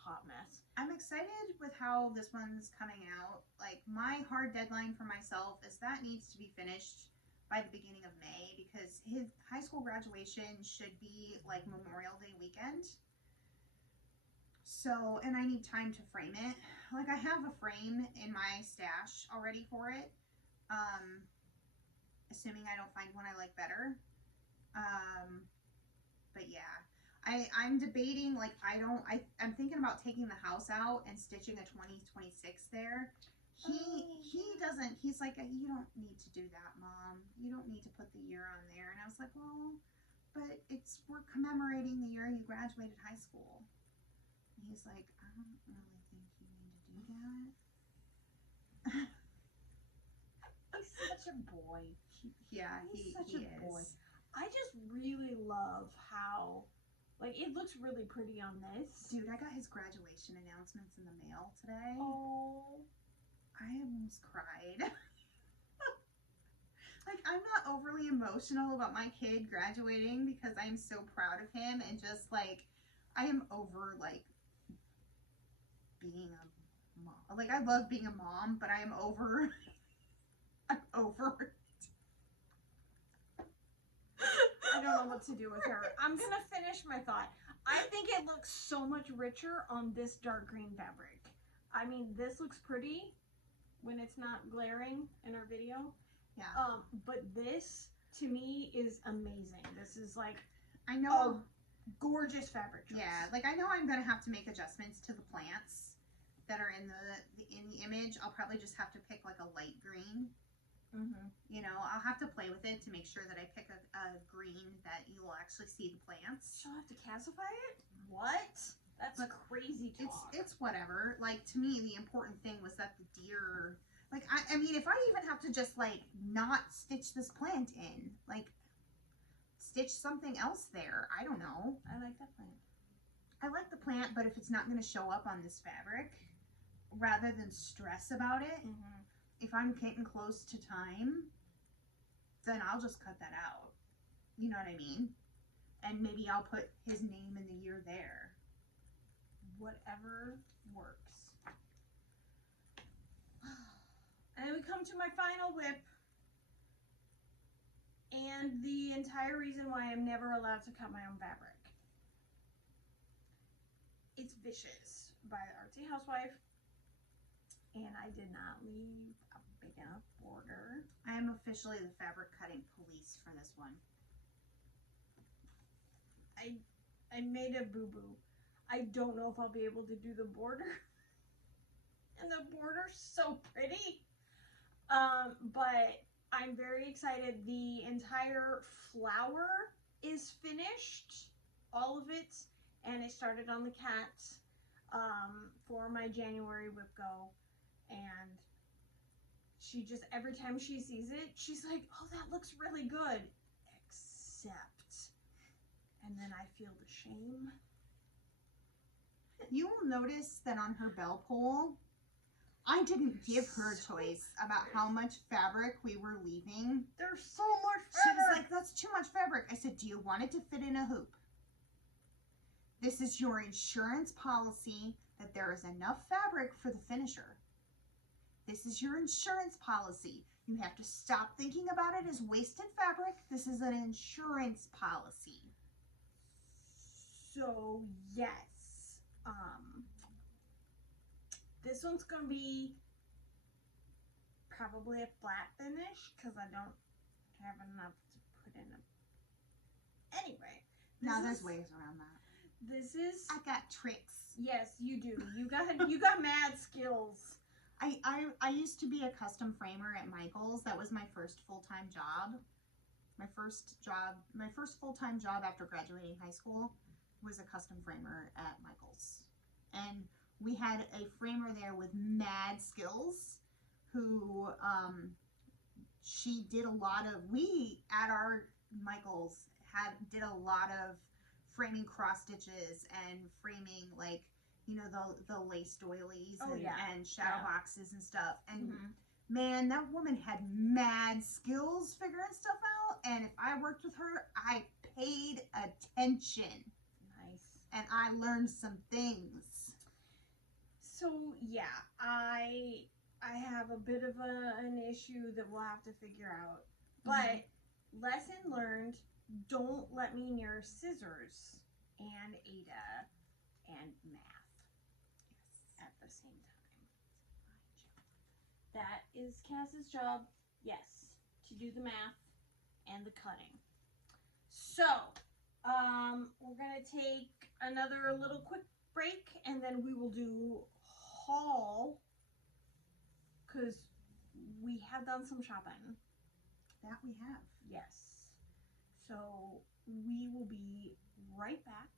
hot mess. I'm excited with how this one's coming out. Like, my hard deadline for myself is that needs to be finished by the beginning of May because his high school graduation should be like Memorial Day weekend. So, and I need time to frame it. Like, I have a frame in my stash already for it. Assuming I don't find one I like better. But yeah, I'm debating, like, I'm thinking about taking the house out and stitching a 2026 there. He's like, you don't need to do that, Mom. You don't need to put the year on there. And I was like, well, but we're commemorating the year you graduated high school. And he's like, I don't really think you need to do that. He's such a boy. He's such a boy. I just really love how, like, it looks really pretty on this. Dude, I got his graduation announcements in the mail today. Oh. I almost cried. Like, I'm not overly emotional about my kid graduating because I'm so proud of him and just, like, I am over, like, being a mom. Like, I love being a mom, but I am over. I'm over it. I don't know what to do with her. I'm going to finish my thought. I think it looks so much richer on this dark green fabric. I mean, this looks pretty when it's not glaring in our video. Yeah. But this, to me, is amazing. This is like, I know, gorgeous fabric choice. Yeah, like, I know I'm going to have to make adjustments to the plants that are in the image. I'll probably just have to pick, like, a light green. You know, I'll have to play with it to make sure that I pick a green that you will actually see the plants. She'll have to calcify it? What? That's crazy talk. It's whatever. Like, to me, the important thing was that the deer, like, I mean, if I even have to just, like, not stitch this plant in, like, stitch something else there, I don't know. I like that plant. I like the plant, but if it's not going to show up on this fabric, rather than stress about it, if I'm getting close to time, then I'll just cut that out. You know what I mean? And maybe I'll put his name and the year there. Whatever works. And then we come to my final whip. and the entire reason why I'm never allowed to cut my own fabric. It's Vicious by the Artsy Housewife, and I did not leave a big enough border. I am officially the fabric cutting police for this one. I made a boo-boo. I don't know if I'll be able to do the border. And the border's so pretty. But I'm very excited. The entire flower is finished. All of it. And I started on the cat for my January whip go. And she just, every time she sees it, she's like, oh, that looks really good. Except, and then I feel the shame. You will notice that on her bell pull, I didn't give her a choice about how much fabric we were leaving. There's so much She was fabric. like, that's too much fabric. I said, do you want it to fit in a hoop? This is your insurance policy that there is enough fabric for the finisher. This is your insurance policy. You have to stop thinking about it as wasted fabric. This is an insurance policy. So yes, this one's gonna be probably a flat finish because I don't have enough to put in a. Anyway, Now there's ways around that. This is. I got tricks. Yes, you do. You got mad skills. I used to be a custom framer at Michael's. That was my first full-time job. My first full-time job after graduating high school was a custom framer at Michael's. And we had a framer there with mad skills who she did a lot of, we at our Michael's did a lot of framing cross stitches and framing, like, you know, the lace doilies and shadow boxes and stuff. And man, that woman had mad skills figuring stuff out. And if I worked with her, I paid attention. Nice. And I learned some things. So yeah, I have a bit of an issue that we'll have to figure out. But lesson learned, don't let me near scissors and Ada and math at the same time. That is Cass's job, yes, to do the math and the cutting. So, we're gonna take another little quick break and then we will do haul because we have done some shopping. That we have. Yes. So we will be right back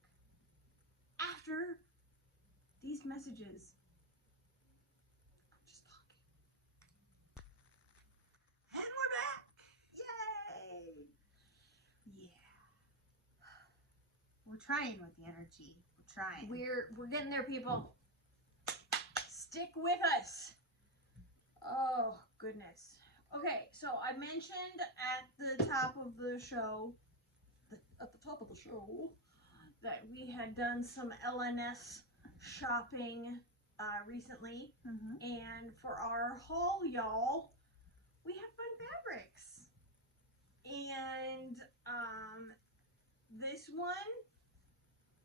after these messages. I'm just talking. And we're back! Yay! Yeah. We're trying with the energy. We're trying. We're getting there, people. Stick with us. Oh, goodness. Okay, so I mentioned at the top of the show, that we had done some LNS shopping recently. And for our haul, y'all, we have fun fabrics. And this one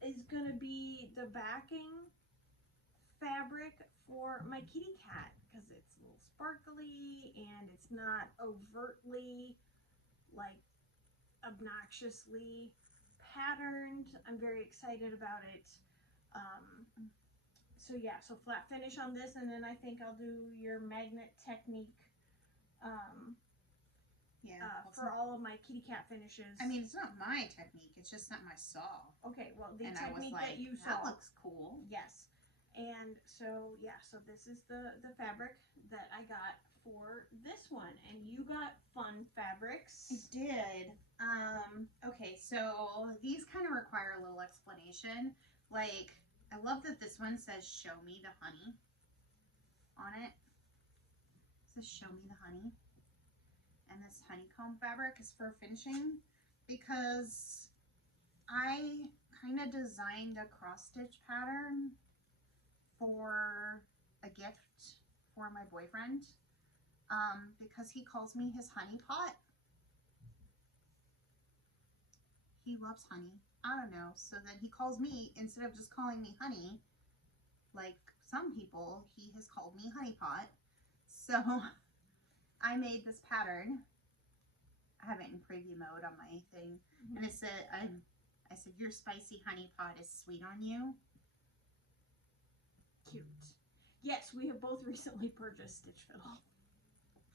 is going to be the backing fabric for my kitty cat because it's a little sparkly and it's not overtly, like, obnoxiously patterned. I'm very excited about it. So yeah, so flat finish on this, and then I think I'll do your magnet technique for all of my kitty cat finishes. I mean, it's not my technique. It's just something I saw. Okay, well, the and technique I was like, that you saw. That looks cool. Yes. And so, yeah, so this is the fabric that I got for this one. And you got fun fabrics. I did. Okay, so these kind of require a little explanation. Like, I love that this one says, show me the honey on it. It says, show me the honey. And this honeycomb fabric is for finishing because I kind of designed a cross stitch pattern for a gift for my boyfriend because he calls me his honey pot. he loves honey. I don't know. So then he calls me, instead of just calling me honey, like some people, he has called me honey pot. So I made this pattern. I have it in preview mode on my thing. And it said, I said, your spicy honey pot is sweet on you. Cute. Yes, we have both recently purchased Stitch Fiddle.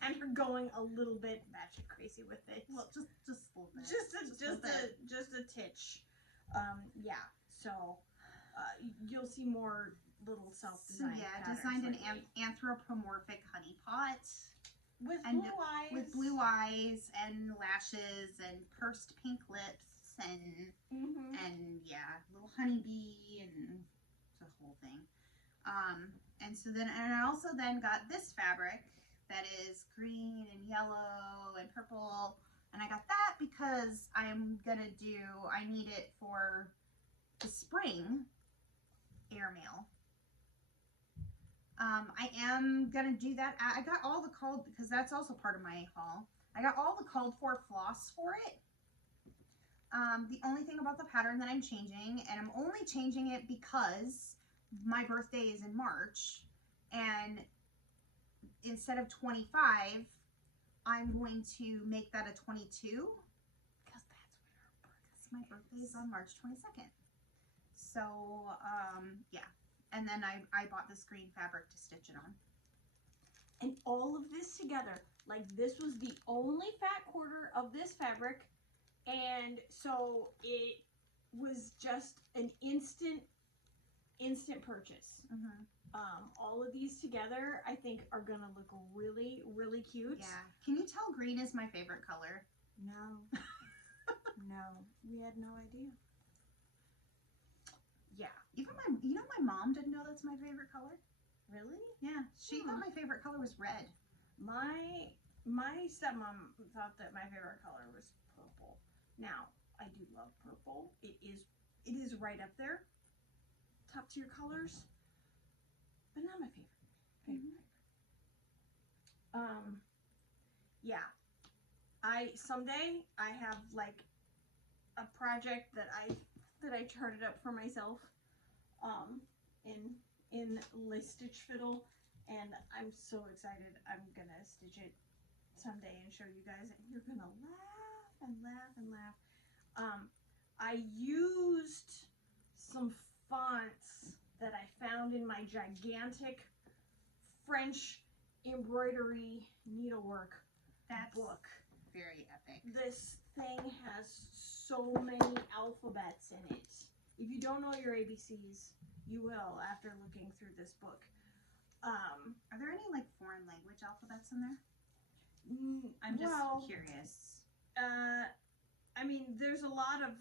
And we're going a little bit batshit crazy with it. Well, just a little bit. Just a titch. Yeah. So you'll see more little self-designed. So yeah, designed an anthropomorphic honey pot with blue eyes. With blue eyes and lashes and pursed pink lips and yeah, little honeybee and the whole thing. And so then, and I also then got this fabric that is green and yellow and purple, and I got that because I need it for the spring airmail. I am gonna do that. I got all the called, because that's also part of my haul. I got all the called for floss for it. The only thing about the pattern that I'm changing, and I'm only changing it because my birthday is in March, and instead of 25, I'm going to make that a 22, because my birthday is on March 22nd. So, yeah. And then I bought this green fabric to stitch it on. And all of this together, like this was the only fat quarter of this fabric, and so it was just an instant purchase. All of these together, I think, are gonna look really, really cute. Yeah. Can you tell green is my favorite color? No. No. We had no idea. Yeah. Even my mom didn't know that's my favorite color. Really? Yeah. She thought my favorite color was red. My stepmom thought that my favorite color was purple. Now, I do love purple. It is right up there. Top tier colors. But not my favorite. Yeah. Someday I have like a project that I charted up for myself in Stitch Fiddle, and I'm so excited. I'm gonna stitch it someday and show you guys, and you're gonna laugh and laugh and laugh. I used some fonts that I found in my gigantic French embroidery needlework book. Very epic. This thing has so many alphabets in it. If you don't know your ABCs, you will after looking through this book. Are there any like foreign language alphabets in there? I'm just curious. I mean, there's a lot of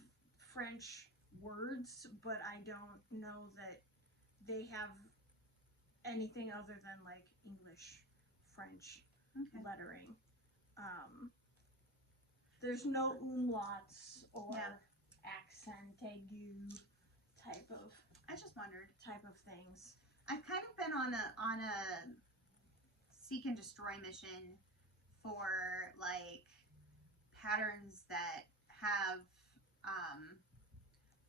French words, but I don't know that they have anything other than like English, French lettering. There's no umlauts or accent aigu type of. I just wondered. Type of things. I've kind of been on a seek and destroy mission for like patterns that have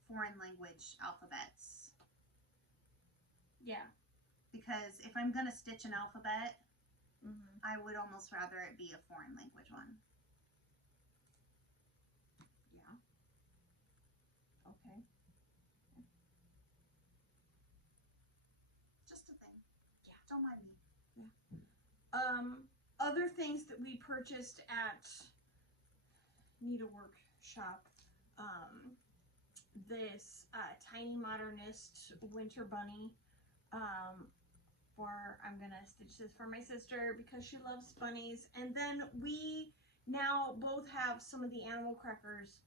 foreign language alphabets. Yeah. Because if I'm gonna stitch an alphabet, I would almost rather it be a foreign language one. Yeah. Okay. Just a thing. Yeah. Don't mind me. Yeah. Other things that we purchased at Needlework Shop. This Tiny Modernist Winter Bunny. I'm gonna stitch this for my sister because she loves bunnies. And then we now both have some of the animal crackers,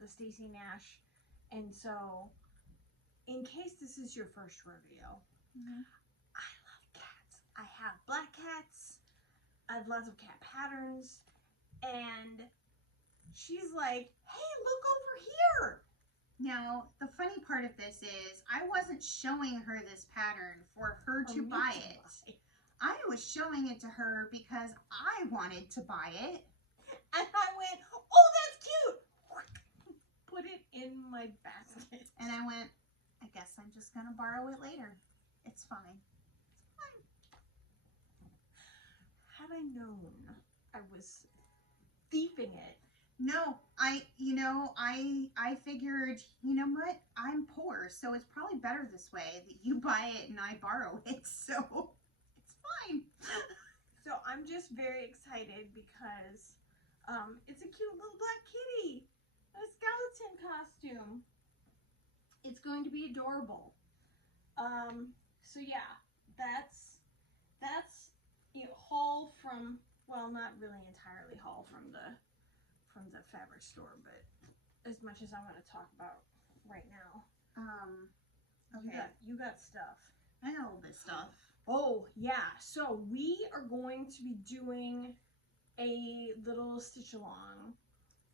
the Stacy Nash. And so, in case this is your first rodeo, I love cats. I have black cats. I have lots of cat patterns. And she's like, hey, look over here. Now, the funny part of this is I wasn't showing her this pattern for her to buy it. I was showing it to her because I wanted to buy it. And I went, oh, that's cute. put it in my basket. And I went, I guess I'm just going to borrow it later. It's fine. Had I known I was thieving it. No, I figured, you know what? I'm poor, so it's probably better this way that you buy it and I borrow it, so it's fine. So I'm just very excited because it's a cute little black kitty in a skeleton costume. It's going to be adorable. So yeah, that's haul from, well, not really entirely haul from the fabric store, but as much as I want to talk about right now. Okay. You got stuff. I got a little bit of stuff. Oh yeah, so we are going to be doing a little stitch along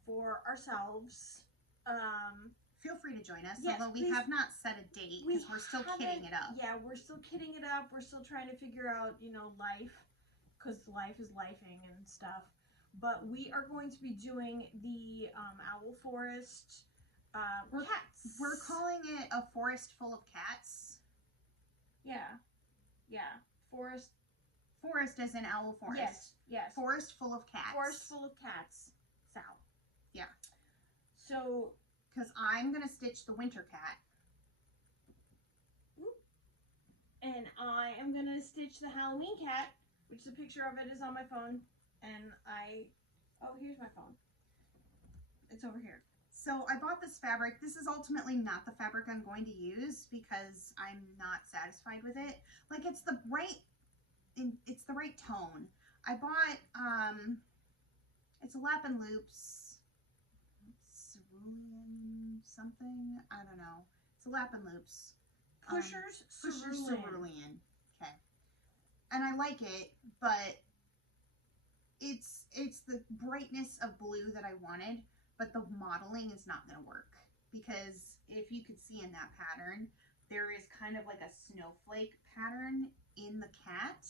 for ourselves. Feel free to join us, yes, although we please. have not set a date because we're still kidding it up. Yeah, we're still kidding it up. We're still trying to figure out, life, because life is lifing and stuff. But we are going to be doing the Owl Forest cats. We're calling it a forest full of cats. Yeah. Forest as in owl forest. Yes. Forest full of cats. Forest full of cats. Sal. Yeah. So. Because I'm going to stitch the winter cat. And I am going to stitch the Halloween cat, which the picture of it is on my phone. And oh, here's my phone. It's over here. So I bought this fabric. This is ultimately not the fabric I'm going to use because I'm not satisfied with it. Like it's the right tone. I bought, it's a lap and loops, cerulean something. I don't know. It's a lap and loops. Pushers cerulean. Okay. And I like it, but it's the brightness of blue that I wanted. But the modeling is not going to work because if you could see in that pattern, there is kind of like a snowflake pattern in the cat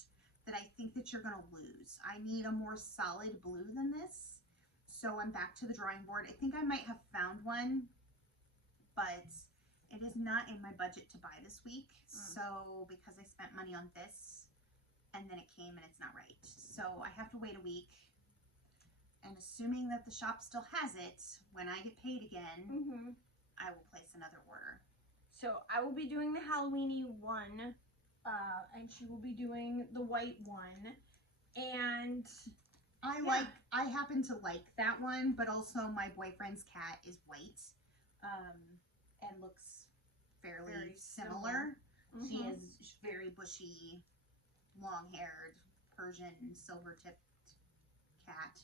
that I think that you're going to lose. I need a more solid blue than this. So I'm back to the drawing board. I think I might have found one, but it is not in my budget to buy this week. So because I spent money on this and then it came and it's not right. So I have to wait a week. And assuming that the shop still has it, when I get paid again, I will place another order. So I will be doing the Halloweeny one, and she will be doing the white one. And I happen to like that one, but also my boyfriend's cat is white, and looks fairly similar. She is very bushy, long-haired, Persian, silver-tipped cat.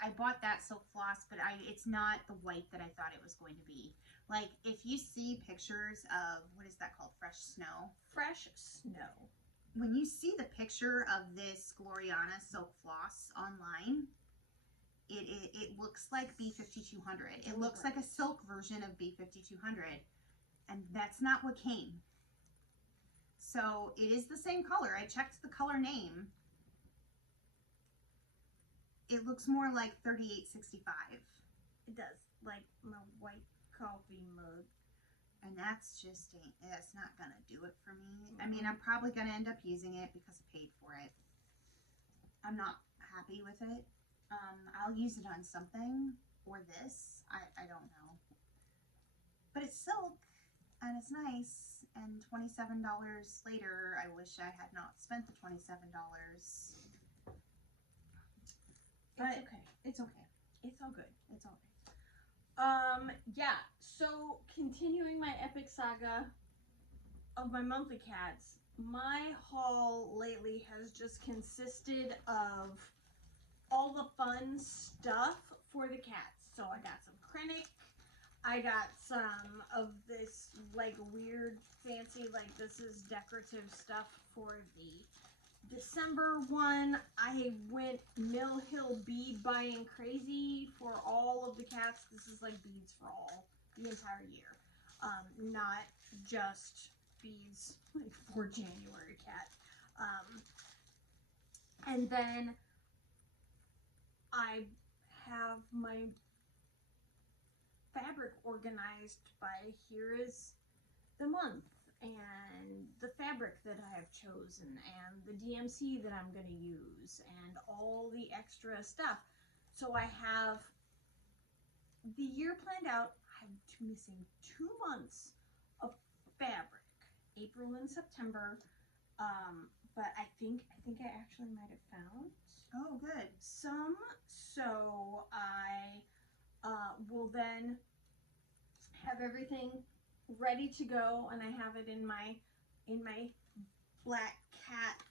I bought that silk floss, but it's not the white that I thought it was going to be. Like, if you see pictures of, what is that called? Fresh snow? Fresh snow. When you see the picture of this Gloriana silk floss online, it looks like B5200. It looks like a silk version of B5200, and that's not what came. So it is the same color. I checked the color name. It looks more like 3865. It does, like my white coffee mug. And that's not gonna do it for me. I mean, I'm probably gonna end up using it because I paid for it. I'm not happy with it. I'll use it on something or this. I don't know. But it's silk and it's nice. And $27 later, I wish I had not spent the $27. But It's okay. It's all good. It's all right. Yeah, so continuing my epic saga of my monthly cats, my haul lately has just consisted of all the fun stuff for the cats. So I got some Krennic, I got some of this like weird fancy, like this is decorative stuff for the December one. I went Mill Hill bead buying crazy for all of the cats. This is like beads for all the entire year, not just beads like for January cat. And then I have my fabric organized by here is the month and the fabric that I have chosen and the DMC that I'm going to use and all the extra stuff. So I have the year planned out. I'm missing 2 months of fabric, April and September. But I think I actually might have found some. So I will then have everything ready to go, and I have it in my black cat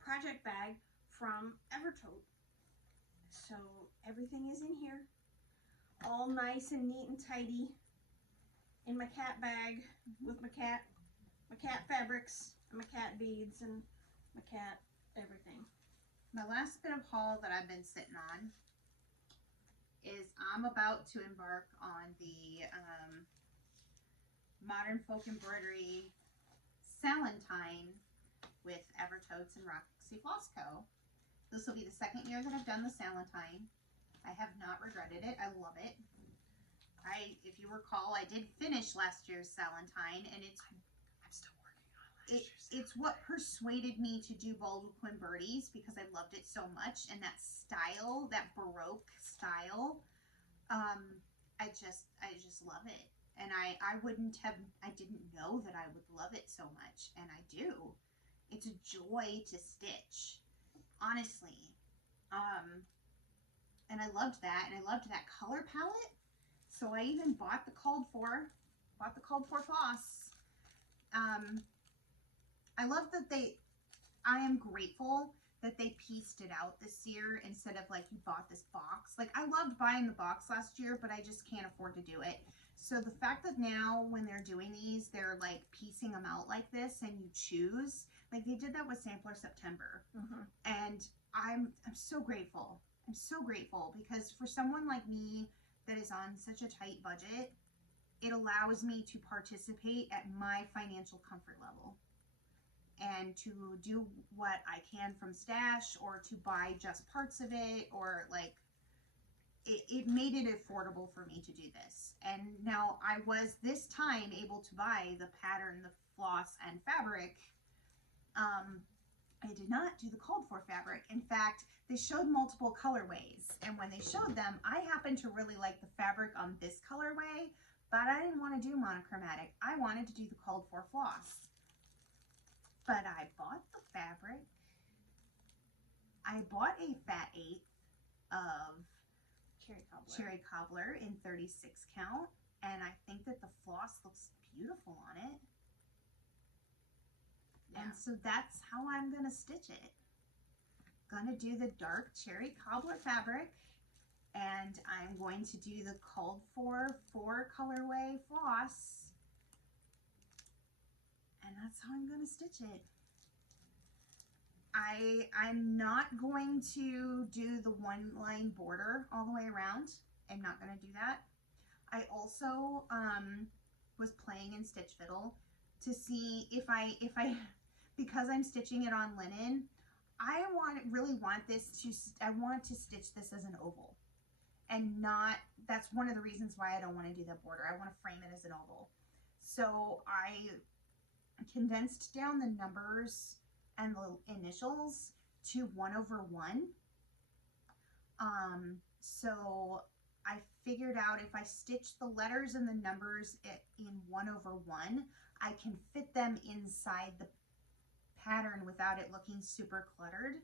project bag from Evertote. So everything is in here, all nice and neat and tidy in my cat bag with my cat fabrics and my cat beads and my cat everything. My last bit of haul that I've been sitting on is I'm about to embark on the Modern Folk Embroidery Salentine with Evertotes and Roxy Floss Co. This will be the second year that I've done the Salentine. I have not regretted it. I love it. If you recall, I did finish last year's Salentine, and I'm still working on last year's. It's what persuaded me to do Balduquin birdies, because I loved it so much, and that style, that Baroque style, I just love it. And I didn't know that I would love it so much, and I do. It's a joy to stitch, honestly. And I loved that, and I loved that color palette. So I even bought the called for floss. I love that I am grateful that they pieced it out this year instead of like you bought this box. Like I loved buying the box last year, but I just can't afford to do it. So the fact that now when they're doing these, they're like piecing them out like this and you choose, like they did that with Sampler September. And I'm so grateful. I'm so grateful because for someone like me that is on such a tight budget, it allows me to participate at my financial comfort level and to do what I can from stash or to buy just parts of it, or like it made it affordable for me to do this. And now I was this time able to buy the pattern, the floss and fabric. I did not do the called for fabric. In fact, they showed multiple colorways, and when they showed them, I happened to really like the fabric on this colorway, but I didn't want to do monochromatic. I wanted to do the called for floss. But I bought the fabric. I bought a fat eighth of cherry cobbler in 36 count, and I think that the floss looks beautiful on it. Yeah. And so that's how I'm gonna stitch it. Gonna do the dark cherry cobbler fabric, and I'm going to do the called for 4 colorway floss, and that's how I'm gonna stitch it. I'm not going to do the 1-line border all the way around. I'm not gonna do that. I also was playing in Stitch Fiddle to see if I because I'm stitching it on linen, I really want to stitch this as an oval, and not, that's one of the reasons why I don't want to do that border. I want to frame it as an oval. So I condensed down the numbers and the initials to 1/1. So I figured out if I stitch the letters and the numbers in 1/1, I can fit them inside the pattern without it looking super cluttered.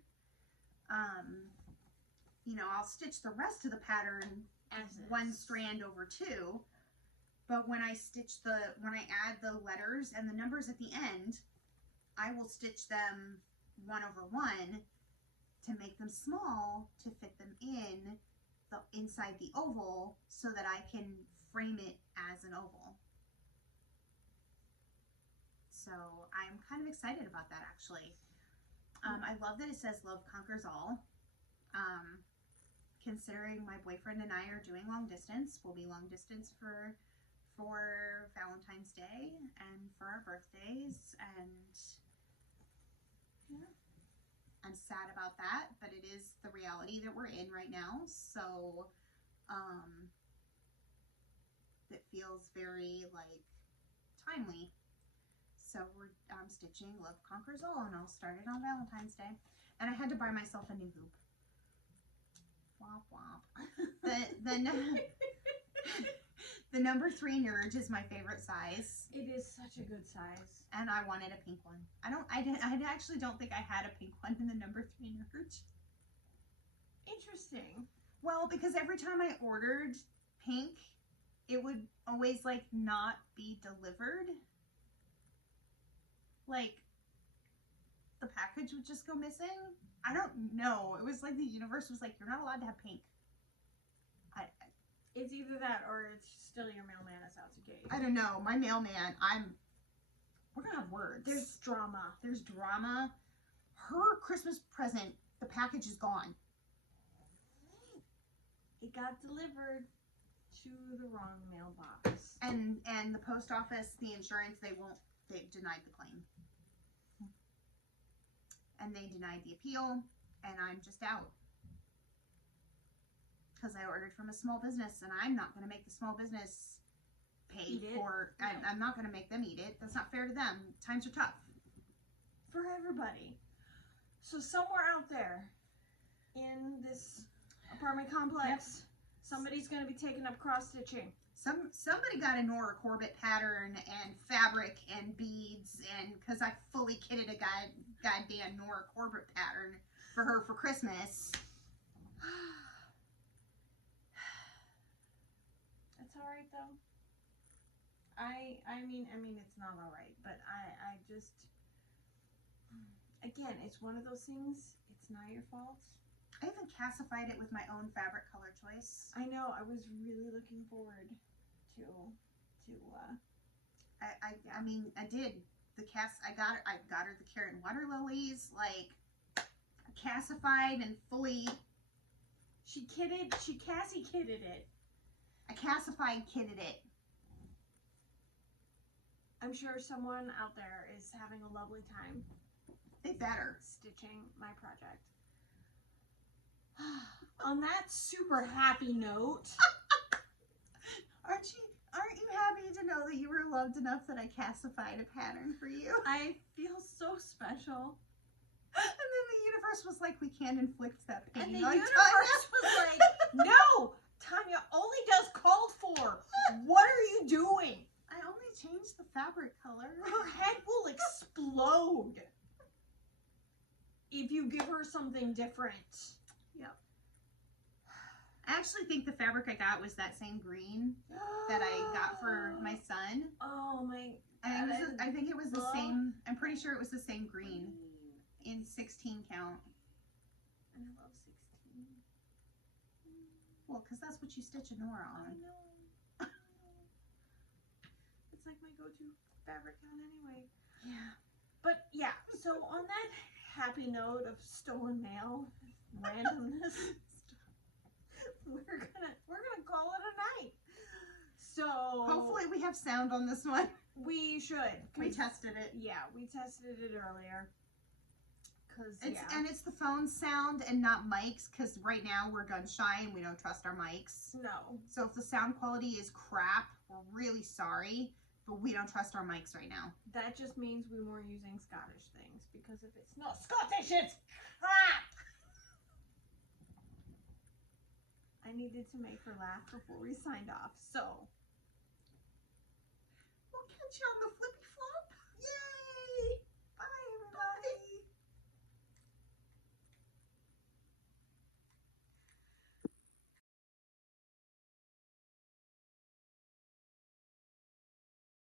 You know, I'll stitch the rest of the pattern as 1 strand over 2, but when I add the letters and the numbers at the end, I will stitch them 1/1 to make them small, to fit them inside the oval, so that I can frame it as an oval. So I'm kind of excited about that, actually. I love that it says love conquers all. Considering my boyfriend and I are doing long distance, we'll be long distance for Valentine's Day and for our birthdays, and yeah, I'm sad about that, but it is the reality that we're in right now. So, it feels very like timely. So I'm stitching Love Conquers All, and I'll start it on Valentine's Day. And I had to buy myself a new hoop. Womp womp. The number 3 Nurge is my favorite size. It is such a good size. And I wanted a pink one. I actually don't think I had a pink one in the number 3 Nurge. Interesting. Well, because every time I ordered pink, it would always like not be delivered. Like the package would just go missing. I don't know. It was like the universe was like, you're not allowed to have pink. It's either that or it's still your mailman is out to get you. I don't know. My mailman, we're gonna have words. There's drama. There's drama. Her Christmas present, the package is gone. It got delivered to the wrong mailbox. And the post office, the insurance, they denied the claim. And they denied the appeal, and I'm just out. Because I ordered from a small business, and I'm not going to make the small business pay for... No. I'm not going to make them eat it. That's not fair to them. Times are tough. For everybody. So somewhere out there in this apartment complex, somebody's going to be taking up cross-stitching. Somebody got a Nora Corbett pattern and fabric and beads, and because I fully kitted a goddamn Nora Corbett pattern for her for Christmas. It's all right though. I mean it's not all right, but I just, again, it's one of those things. It's not your fault. I even cassified it with my own fabric color choice. I know. I was really looking forward to I mean, I did the I got her the carrot and water lilies, like cassified and fully. She Cassie kitted it. I cassified kitted it. I'm sure someone out there is having a lovely time. They better. Stitching my project. On that super happy note. Aren't you happy to know that you were loved enough that I cassified a pattern for you? I feel so special. And then the universe was like, we can't inflict that pain. And the universe was like, no, Tanya only does called for. What are you doing? I only changed the fabric color. Her head will explode if you give her something different. Yep. I actually think the fabric I got was that same green that I got for my son. Oh my! I think it was the same. I'm pretty sure it was the same green in 16 count. And I love 16. Well, because that's what you stitch a Nora on. I know. It's like my go-to fabric count anyway. Yeah. But yeah, so on that happy note of stolen mail, randomness. We're gonna call it a night. So hopefully we have sound on this one. We should. We tested it. Yeah, we tested it earlier. And it's the phone sound and not mics, because right now we're gun shy and we don't trust our mics. No. So if the sound quality is crap, we're really sorry, but we don't trust our mics right now. That just means we weren't using Scottish things, because if it's not Scottish, it's crap. I needed to make her laugh before we signed off, so. We'll catch you on the flippy flop.